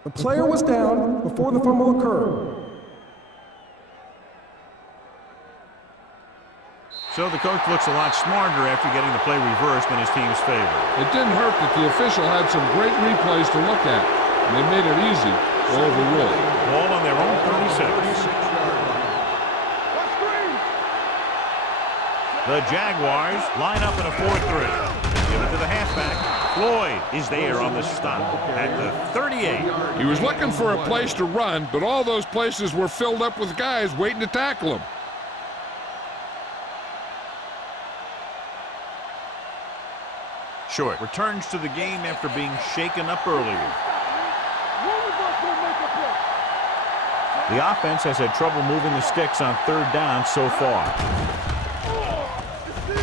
The player was down before the fumble occurred. So the coach looks a lot smarter after getting the play reversed in his team's favor. It didn't hurt that the official had some great replays to look at, and they made it easy to overrule. Ball on their own 36. The Jaguars line up in a 4-3. Give it to the halfback. Floyd is there on the stop at the 38. He was looking for a place to run, but all those places were filled up with guys waiting to tackle him. Short returns to the game after being shaken up earlier. The offense has had trouble moving the sticks on 3rd down so far.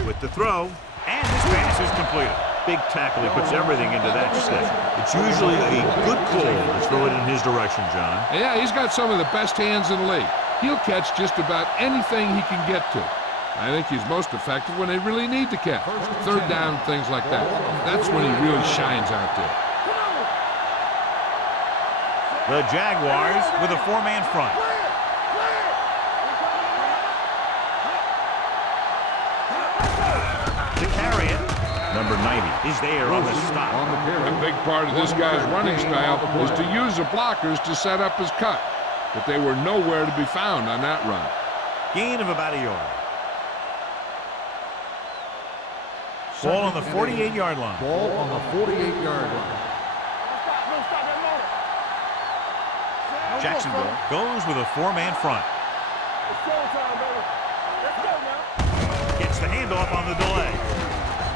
With the throw, and this pass is completed. Big tackle, he puts everything into that stick. It's usually a good call to throw it in his direction, John. Yeah, he's got some of the best hands in the league. He'll catch just about anything he can get to. I think he's most effective when they really need to catch. 3rd down, things like that. That's when he really shines out there. The Jaguars with a 4-man front. To carry it, number 90 is there on the stop. A big part of this guy's running style is to use the blockers to set up his cut. But they were nowhere to be found on that run. Gain of about a yard. Ball on the 48-yard line. Ball on the 48-yard line. Jacksonville goes with a 4-man front. Gets the handoff on the delay.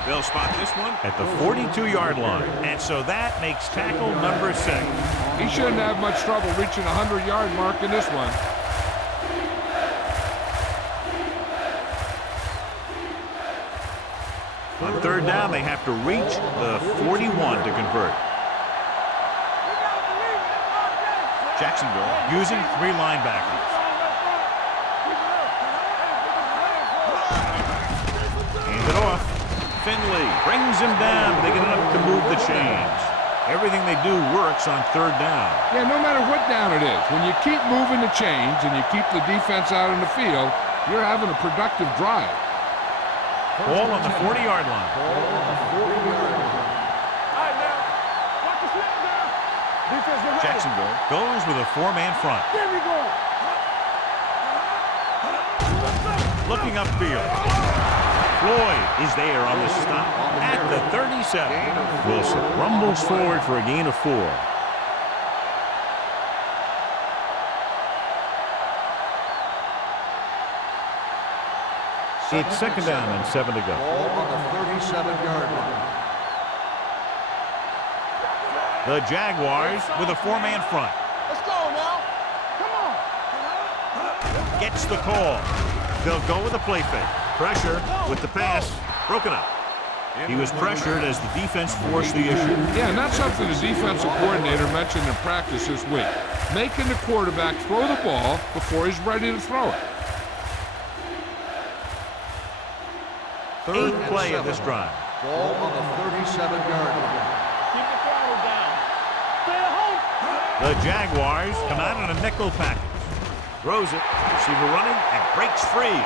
They'll spot this one at the 42-yard line. And so that makes tackle number 6. He shouldn't have much trouble reaching the 100-yard mark in this one. On 3rd down, they have to reach the 41 to convert. Jacksonville using 3 linebackers. Hand it off. Finley brings him down, but they get enough to move the chains. Everything they do works on 3rd down. Yeah, no matter what down it is, when you keep moving the chains and you keep the defense out in the field, you're having a productive drive. Ball on the 40-yard line. Ball on the 40-yard line. Jacksonville goes with a 4-man front. There we go. looking upfield. Floyd is there on the stop at the 37. Wilson rumbles forward for a gain of 4. It's second down and 7 to go. Ball on the 37-yard line. The Jaguars with a 4-man front. Let's go now. Come on. Gets the call. They'll go with a play fake. Pressure with the pass. Broken up. He was pressured as the defense forced the issue. Yeah, and that's something the defensive coordinator mentioned in practice this week. Making the quarterback throw the ball before he's ready to throw it. 8th play of this drive. Ball on the 37-yard line. Keep the throttle down. Stay at home. The Jaguars come out in a nickel package. Throws it. Receiver running and breaks free.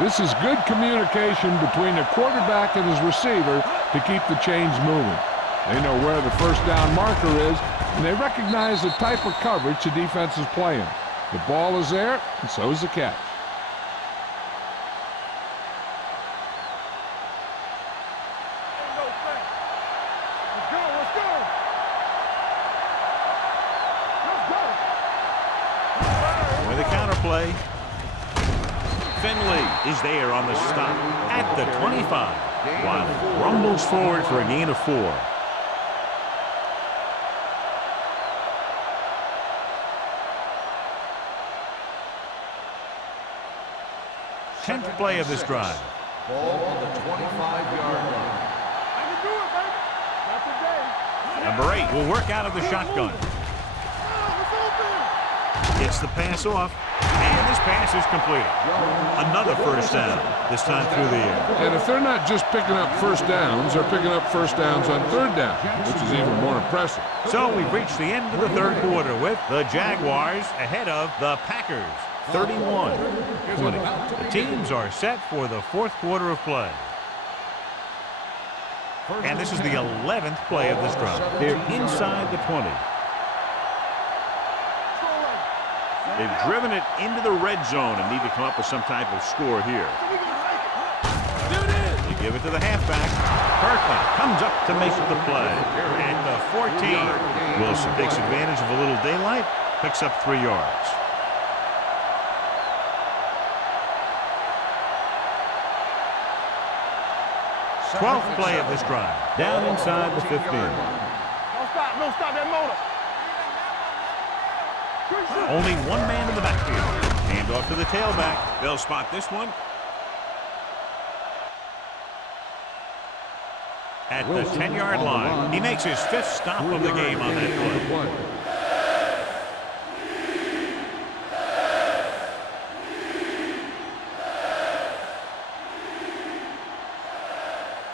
This is good communication between the quarterback and his receiver to keep the chains moving. They know where the first down marker is, and they recognize the type of coverage the defense is playing. The ball is there, and so is the catch. Play. Finley is there on the stop at the 25. While rumbles forward for a gain of 4. Tenth play of this drive. Ball on the 25-yard line. I can do it, baby. Not today. Number 8 will work out of the shotgun. Gets the pass off, and this pass is completed. Another first down, this time through the air. And if they're not just picking up first downs, they're picking up first downs on third down, which is even more impressive. So we've reached the end of the third quarter with the Jaguars ahead of the Packers, 31-20. The teams are set for the fourth quarter of play. And this is the 11th play of this drive. They're inside the 20. They've driven it into the red zone and need to come up with some type of score here. They give it to the halfback. Kirkland comes up to make the play. And the 14. Wilson takes advantage of a little daylight, picks up 3 yards. Twelfth play of this drive. Down inside the 15. Don't stop. Don't stop that motor. Only one man in the backfield. Hand off to the tailback. They'll spot this one. At the 10-yard line. He makes his 5th stop of the game on that play.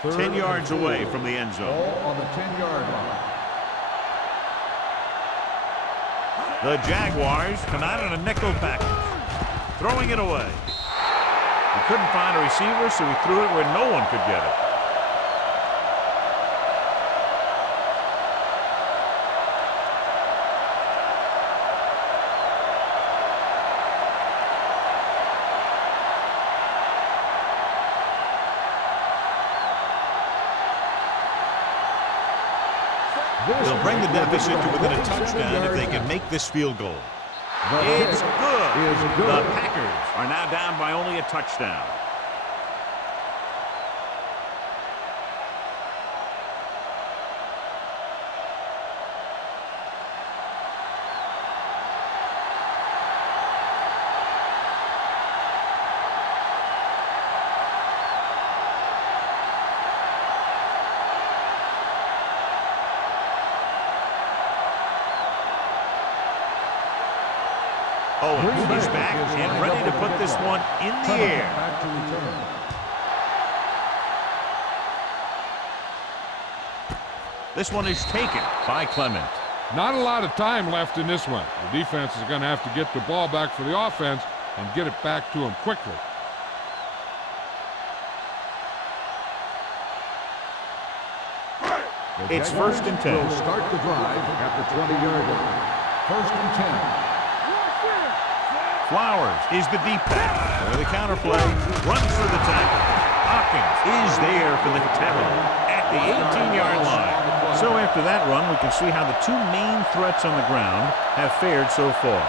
10 yards away from the end zone. Ball on the 10-yard line. The Jaguars come out in a nickel package. Throwing it away. He couldn't find a receiver, so he threw it where no one could get it. They'll bring the deficit to within a touchdown if they can make this field goal. It's good. The Packers are now down by only a touchdown. He's back and ready to put this one in the air. This one is taken by Clement. Not a lot of time left in this one. The defense is going to have to get the ball back for the offense and get it back to him quickly. It's 1st and 10. Will start the drive at the 20-yard line. 1st and 10. Flowers is the deep pass. With the counter play, runs through the tackle. Hopkins is there for the tackle at the 18-yard line. So after that run, we can see how the two main threats on the ground have fared so far.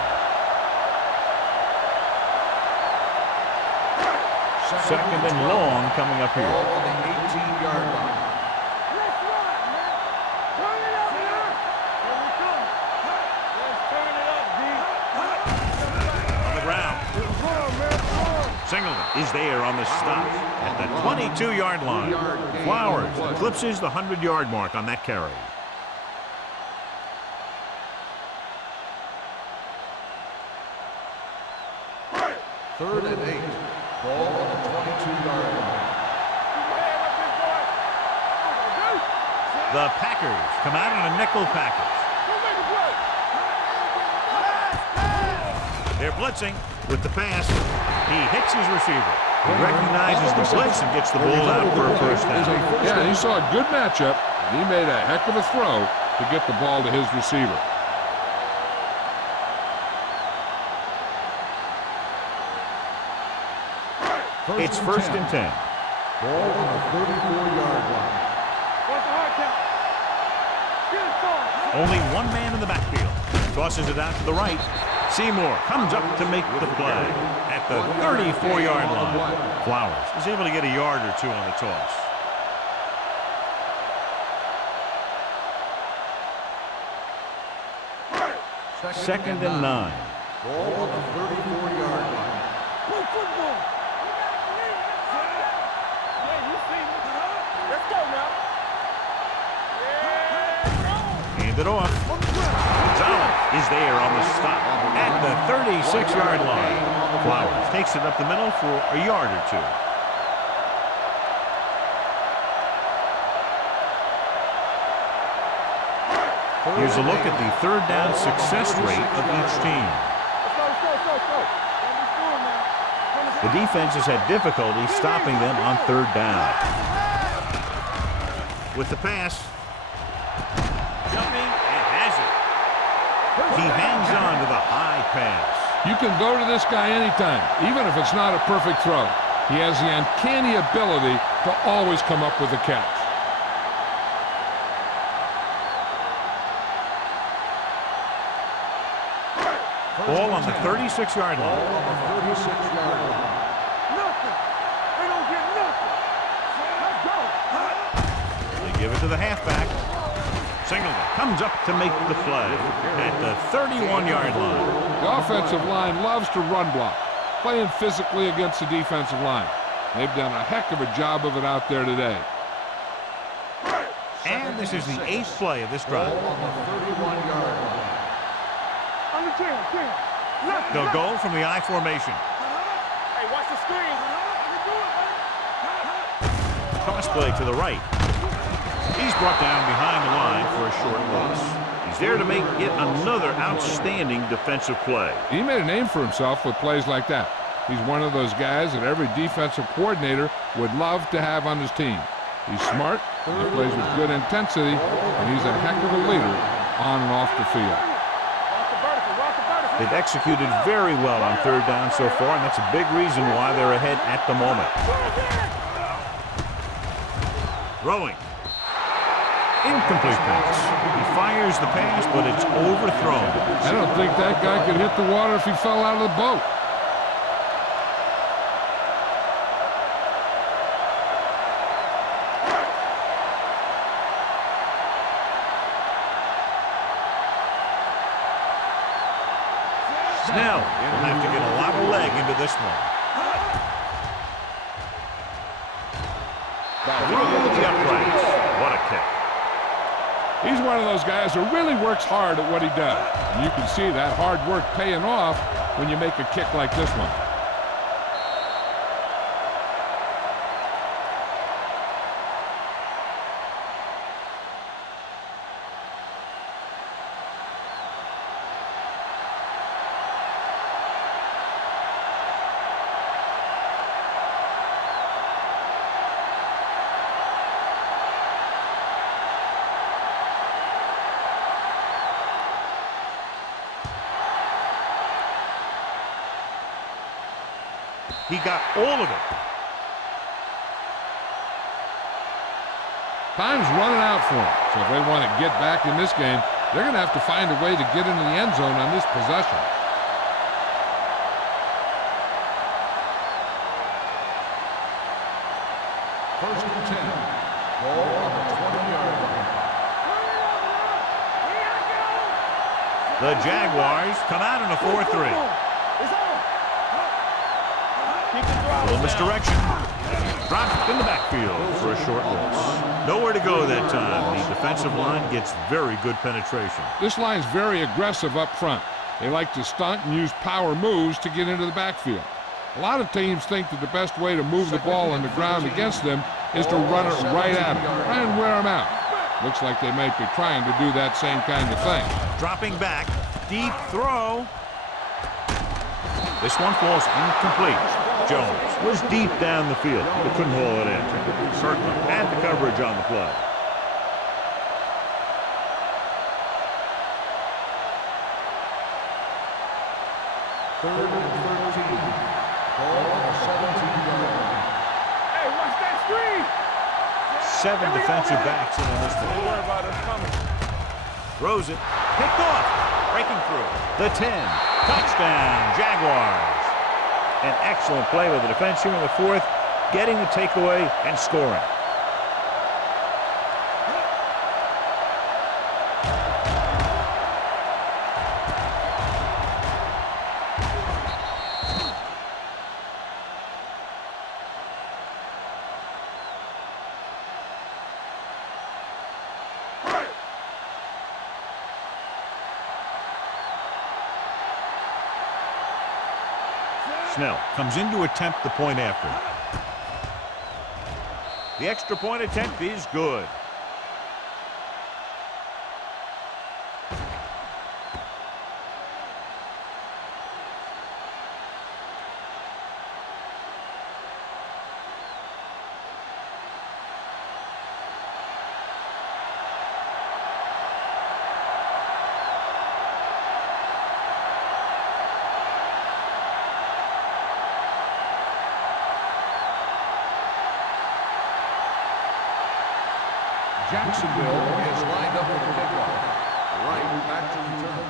Second and long coming up here. Ball on the 18-yard line. Let's run, man. Turn it up, man. Here we come. Let's turn it up, D. On the ground. Run, man. Run. Singleton is there on the stop at the 22-yard line. Flowers eclipses the 100-yard mark on that carry. Third and 8. Ball on the 22-yard line. The Packers come out in a nickel package. They're blitzing with the pass. He hits his receiver. He recognizes the blitz and gets the ball out for a first down. Yeah, he saw a good matchup, and he made a heck of a throw to get the ball to his receiver. It's first and 10. Ball on the 34-yard line. What's the hard count? Get it started. Only one man in the backfield. Tosses it out to the right. Seymour comes up to make the play at the 34-yard line. Flowers is able to get a yard or two on the toss. Second and 9. Ball on the 34-yard line. Play football. Yeah, you see me. Let's go now. Yeah, Hand it off. Gonzalez is there on the stop at the 36-yard line. Flowers takes it up the middle for a yard or two. Here's a look at the third down success rate of each team. Let's go. Don't be fooled now. The defense has had difficulty stopping them on third down. With the pass. Jumping and has it. He hangs on to the high pass. You can go to this guy anytime, even if it's not a perfect throw. He has the uncanny ability to always come up with a catch. Ball on the 36-yard line. Ball on the 36-yard line. Nothing. They don't get nothing. Let's go. They give it to the halfback. Singleton comes up to make the play at the 31-yard line. The offensive line loves to run block, playing physically against the defensive line. They've done a heck of a job of it out there today. And this is the 8th play of this drive. Ball on the 31-yard line. On the 10. Left. They'll go from the I formation. Hey, watch the screen. Toss play to the right. He's brought down behind the line for a short loss. He's there to make it another outstanding defensive play. He made a name for himself with plays like that. He's one of those guys that every defensive coordinator would love to have on his team. He's smart, he plays with good intensity, and he's a heck of a leader on and off the field. They've executed very well on third down so far, and that's a big reason why they're ahead at the moment. Throwing. Incomplete pass. He fires the pass, but it's overthrown. I don't think that guy could hit the water if he fell out of the boat. Snell will have to get a lot of leg into this one. Through the uprights. What a kick. He's one of those guys who really works hard at what he does. And you can see that hard work paying off when you make a kick like this one. He got all of it. Time's running out for them, so if they want to get back in this game, they're going to have to find a way to get into the end zone on this possession. First and 10. Ball on the 20-yard line. The Jaguars come out in a 4-3. A little misdirection. Dropped in the backfield for a short loss. Nowhere to go that time. The defensive line gets very good penetration. This line's very aggressive up front. They like to stunt and use power moves to get into the backfield. A lot of teams think that the best way to move the ball on the ground against them is to run it right at them, try and wear them out. Looks like they might be trying to do that same kind of thing. Dropping back, deep throw. This one falls incomplete. Jones was deep down the field, but couldn't haul it in. Kirkland had the coverage on the play. Third and 13. Ball on the 17-yard line. Hey, watch that screen. 7 defensive backs in on this Don't one. worry about us coming. Throws it, picked off, breaking through. The 10, touchdown, Jaguars. An excellent play by the defense here in the 4th, getting the takeaway and scoring. Snell comes in to attempt the point after. The extra point attempt is good. Jacksonville is lined up for the kickoff. Right back to return.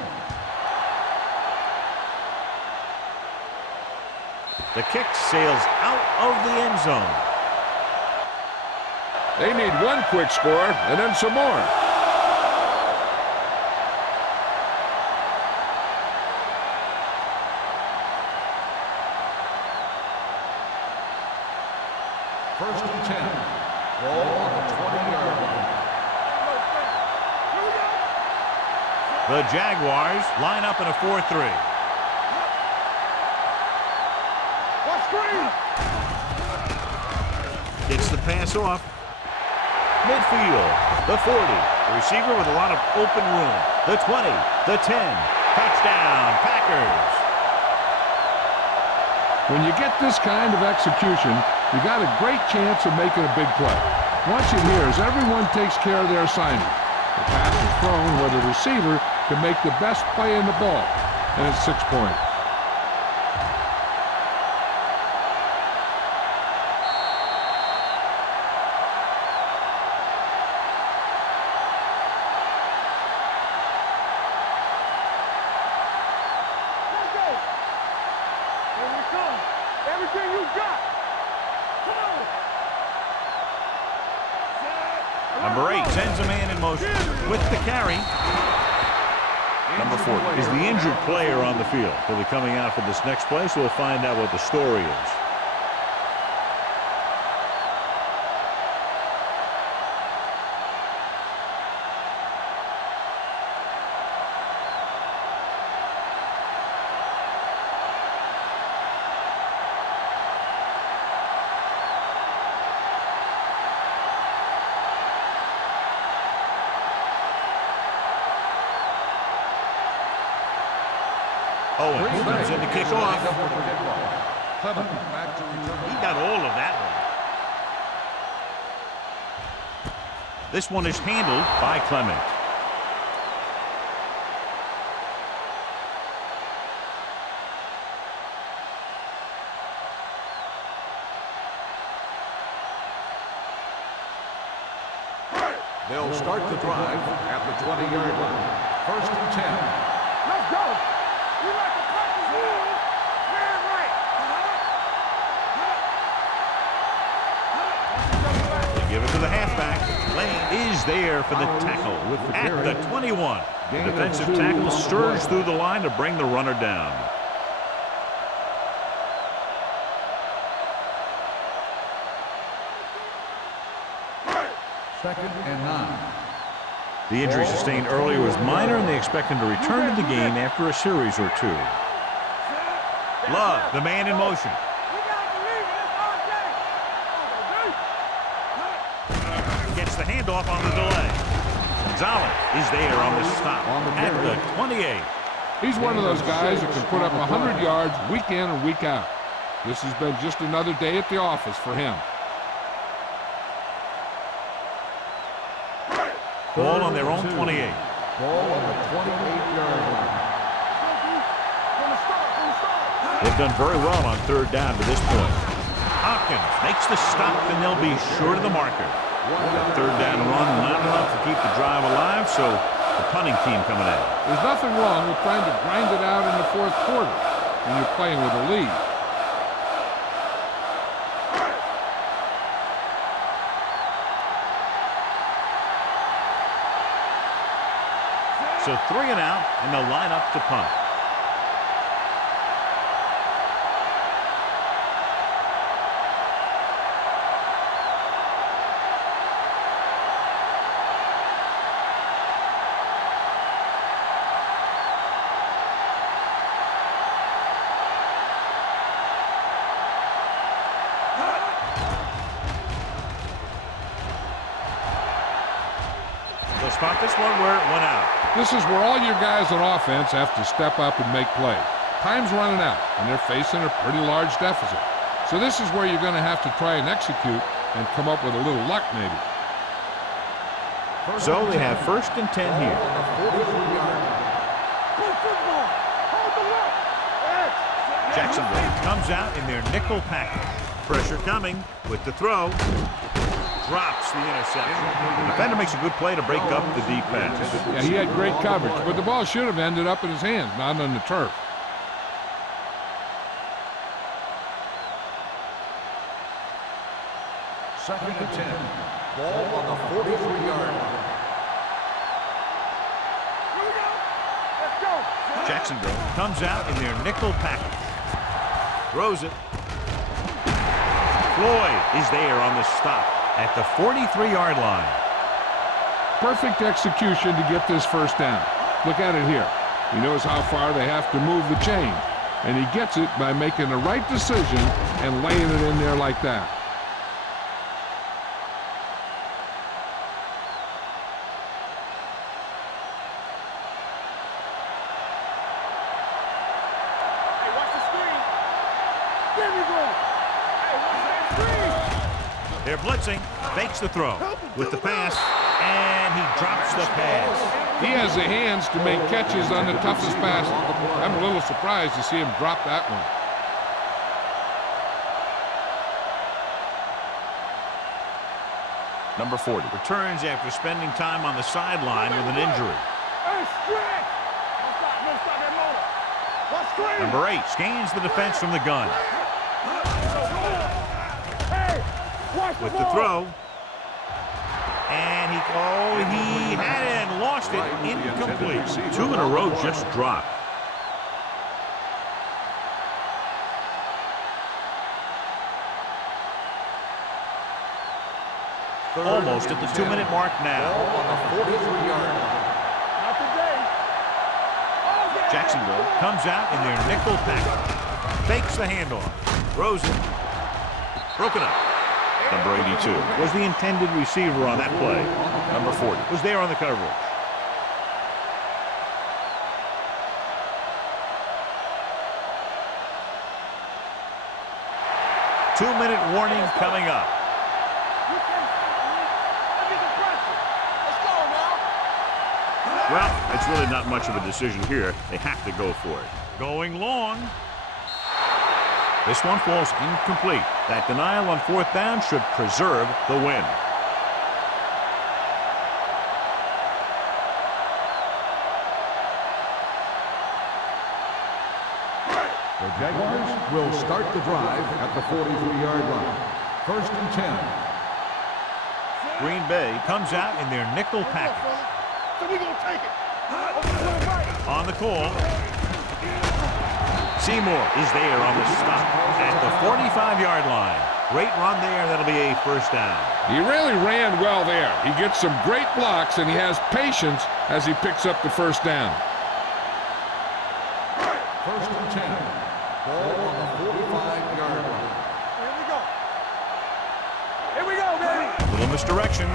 The kick sails out of the end zone. They need one quick score and then some more. First and 10. Ball on the 20-yard line. The Jaguars line up in a 4-3. What screen? Gets the pass off. Midfield, the 40. The receiver with a lot of open room. The 20, the 10. Touchdown, Packers. When you get this kind of execution, you got a great chance of making a big play. Watch it here as everyone takes care of their assignment. The pass is thrown where the receiver can make the best play in the ball, and it's 6 points. Let's go. Here we come. Everything you got. Come on. Number 8 sends a man in motion with the carry. Number 4 is the injured player on the field. He'll be coming out for this next play, so we'll find out what the story is. Owen comes in to kick off. Clement back to return. He got all of that one. This one is handled by Clement. They'll start the drive at the 20-yard line. First and 10. Let's go. We like to cut the rules. Man right. They give it to the halfback. Lane is there for the tackle at the 21. The defensive tackle stirs through the line to bring the runner down. Second and 9. The injury sustained earlier was minor, and they expect him to return to the game after a series or two. Love, the man in motion. Gets the handoff on the delay. Gonzalez is there on the stop at the 28. He's one of those guys that can put up 100 yards week in and week out. This has been just another day at the office for him. Ball on their own 28. Ball on the 28-yard line. They've done very well on third down to this point. Hopkins makes the stop, and they'll be short of the marker. That third down run not enough to keep the drive alive, so the punting team coming in. There's nothing wrong with trying to grind it out in the fourth quarter when you're playing with a lead. So 3 and out, and they'll line up to punt. They'll spot this one where it went out. This is where all your guys on offense have to step up and make plays. Time's running out, and they're facing a pretty large deficit. So this is where you're going to have to try and execute and come up with a little luck maybe. So they have first and 10 here. Jacksonville comes out in their nickel package. Pressure coming with the throw. Drops the interception. The defender makes a good play to break up the deep pass. Yeah, he had great coverage, but the ball should have ended up in his hands, not on the turf. Second and 10. Ball on the 43-yard line. Jacksonville comes out in their nickel package. Throws it. Floyd is there on the stop at the 43-yard line. Perfect execution to get this first down. Look at it here. He knows how far they have to move the chain, and he gets it by making the right decision and laying it in there like that. They're blitzing, fakes the throw with the pass, and he drops the pass. He has the hands to make catches on the toughest passes. I'm a little surprised to see him drop that one. Number 40 returns after spending time on the sideline with an injury. Number 8 scans the defense from the gun. With the throw. And he had it and lost it. Incomplete. 2 in a row just dropped. Almost at the 2-minute mark now. Jacksonville comes out in their nickel package. Fakes the handoff. Throws it. Broken up. Number 82 was the intended receiver on that play. Number 40 was there on the coverage. Two-minute warning coming up. Well, it's really not much of a decision here. They have to go for it. Going long. This one falls incomplete. That denial on 4th down should preserve the win. The Jaguars will start the drive at the 43-yard line. First and 10. Green Bay comes out in their nickel package. So we gonna take it. On the call. Seymour is there on the stop at the 45-yard line. Great run there. That'll be a first down. He really ran well there. He gets some great blocks, and he has patience as he picks up the first down. First and 10. Ball on the 45-yard line. Here we go. Here we go, baby. Little misdirection.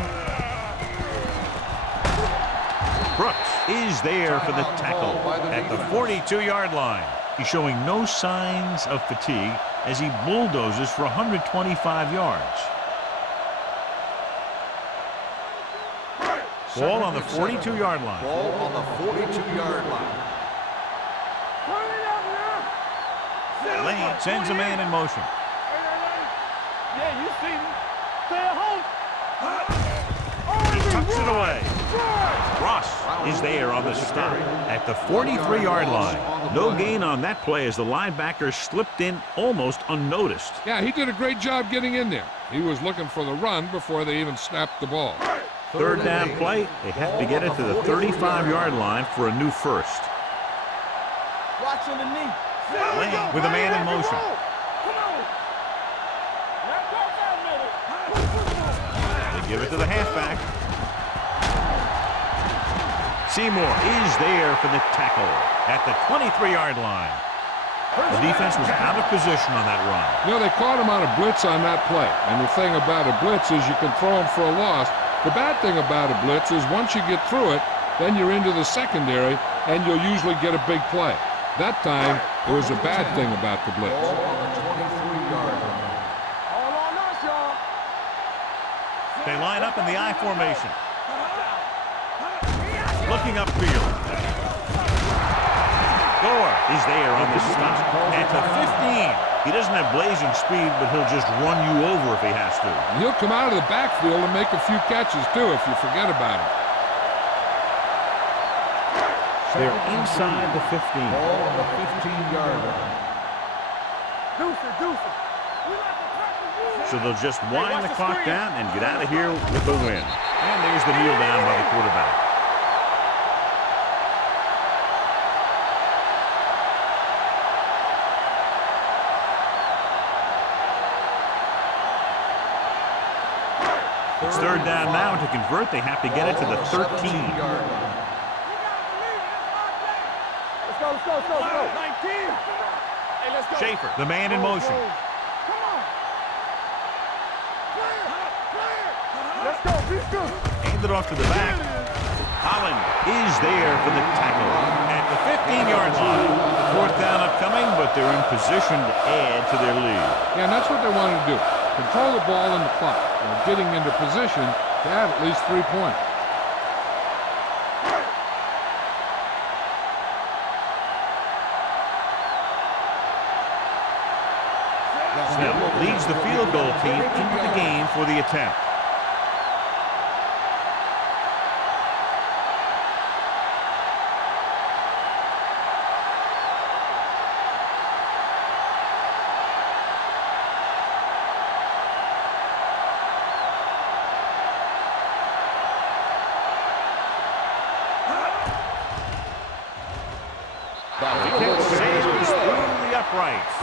Brooks is there for the tackle at the 42-yard line. He's showing no signs of fatigue as he bulldozes for 125 yards. Ball on the 42-yard line. Ball on the 42-yard line. Lane sends a man in motion. Yeah, you see me. Stay at home. He tucks it away. Ross is there on the stop at the 43-yard line. No gain on that play as the linebacker slipped in almost unnoticed. Yeah, he did a great job getting in there. He was looking for the run before they even snapped the ball. Third down play. They have to get it to the 35-yard line for a new first. Watch underneath. Lane with a man in motion. Come on. Let's go for a minute. They give it to the halfback. Seymour is there for the tackle at the 23-yard line. The defense was out of position on that run. You know, they caught him on a blitz on that play. And the thing about a blitz is you can throw him for a loss. The bad thing about a blitz is once you get through it, then you're into the secondary, and you'll usually get a big play. That time, it was a bad thing about the blitz. Ball on the 23-yard line. All on us, y'all. They line up in the I formation. Looking upfield. Gore is there on the stop at the 15. He doesn't have blazing speed, but he'll just run you over if he has to. And he'll come out of the backfield and make a few catches, too, if you forget about him. They're inside the 15. Ball on the 15-yard line. Deuces. We like to practice. So they'll just wind the clock down and get out of here with a win. And there's the kneel down by the quarterback. It's third down now. To convert, they have to get it to the 13. Let's go. 19. Hey, let's go. Schaefer, the man in motion. Come on. Let's go. Be good. Hand it off to the back. Holland is there for the tackle at the 15-yard line. Fourth down upcoming, but they're in position to add to their lead. Yeah, and that's what they wanted to do. Control the ball and the clock. Getting into position to have at least 3 points. Snell leads the field goal team into the game for the attempt. The kick sails through the uprights.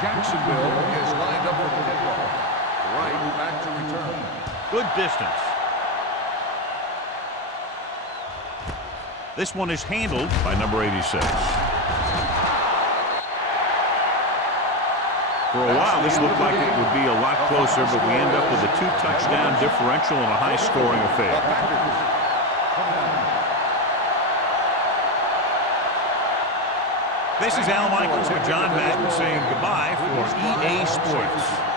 Jacksonville is lined up for the kickoff. Right back to return. Good distance. This one is handled by number 86. For a while, this looked like it would be a lot closer, but we end up with a 2-touchdown differential and a high-scoring affair. This is Al Michaels and John Madden saying goodbye for EA Sports.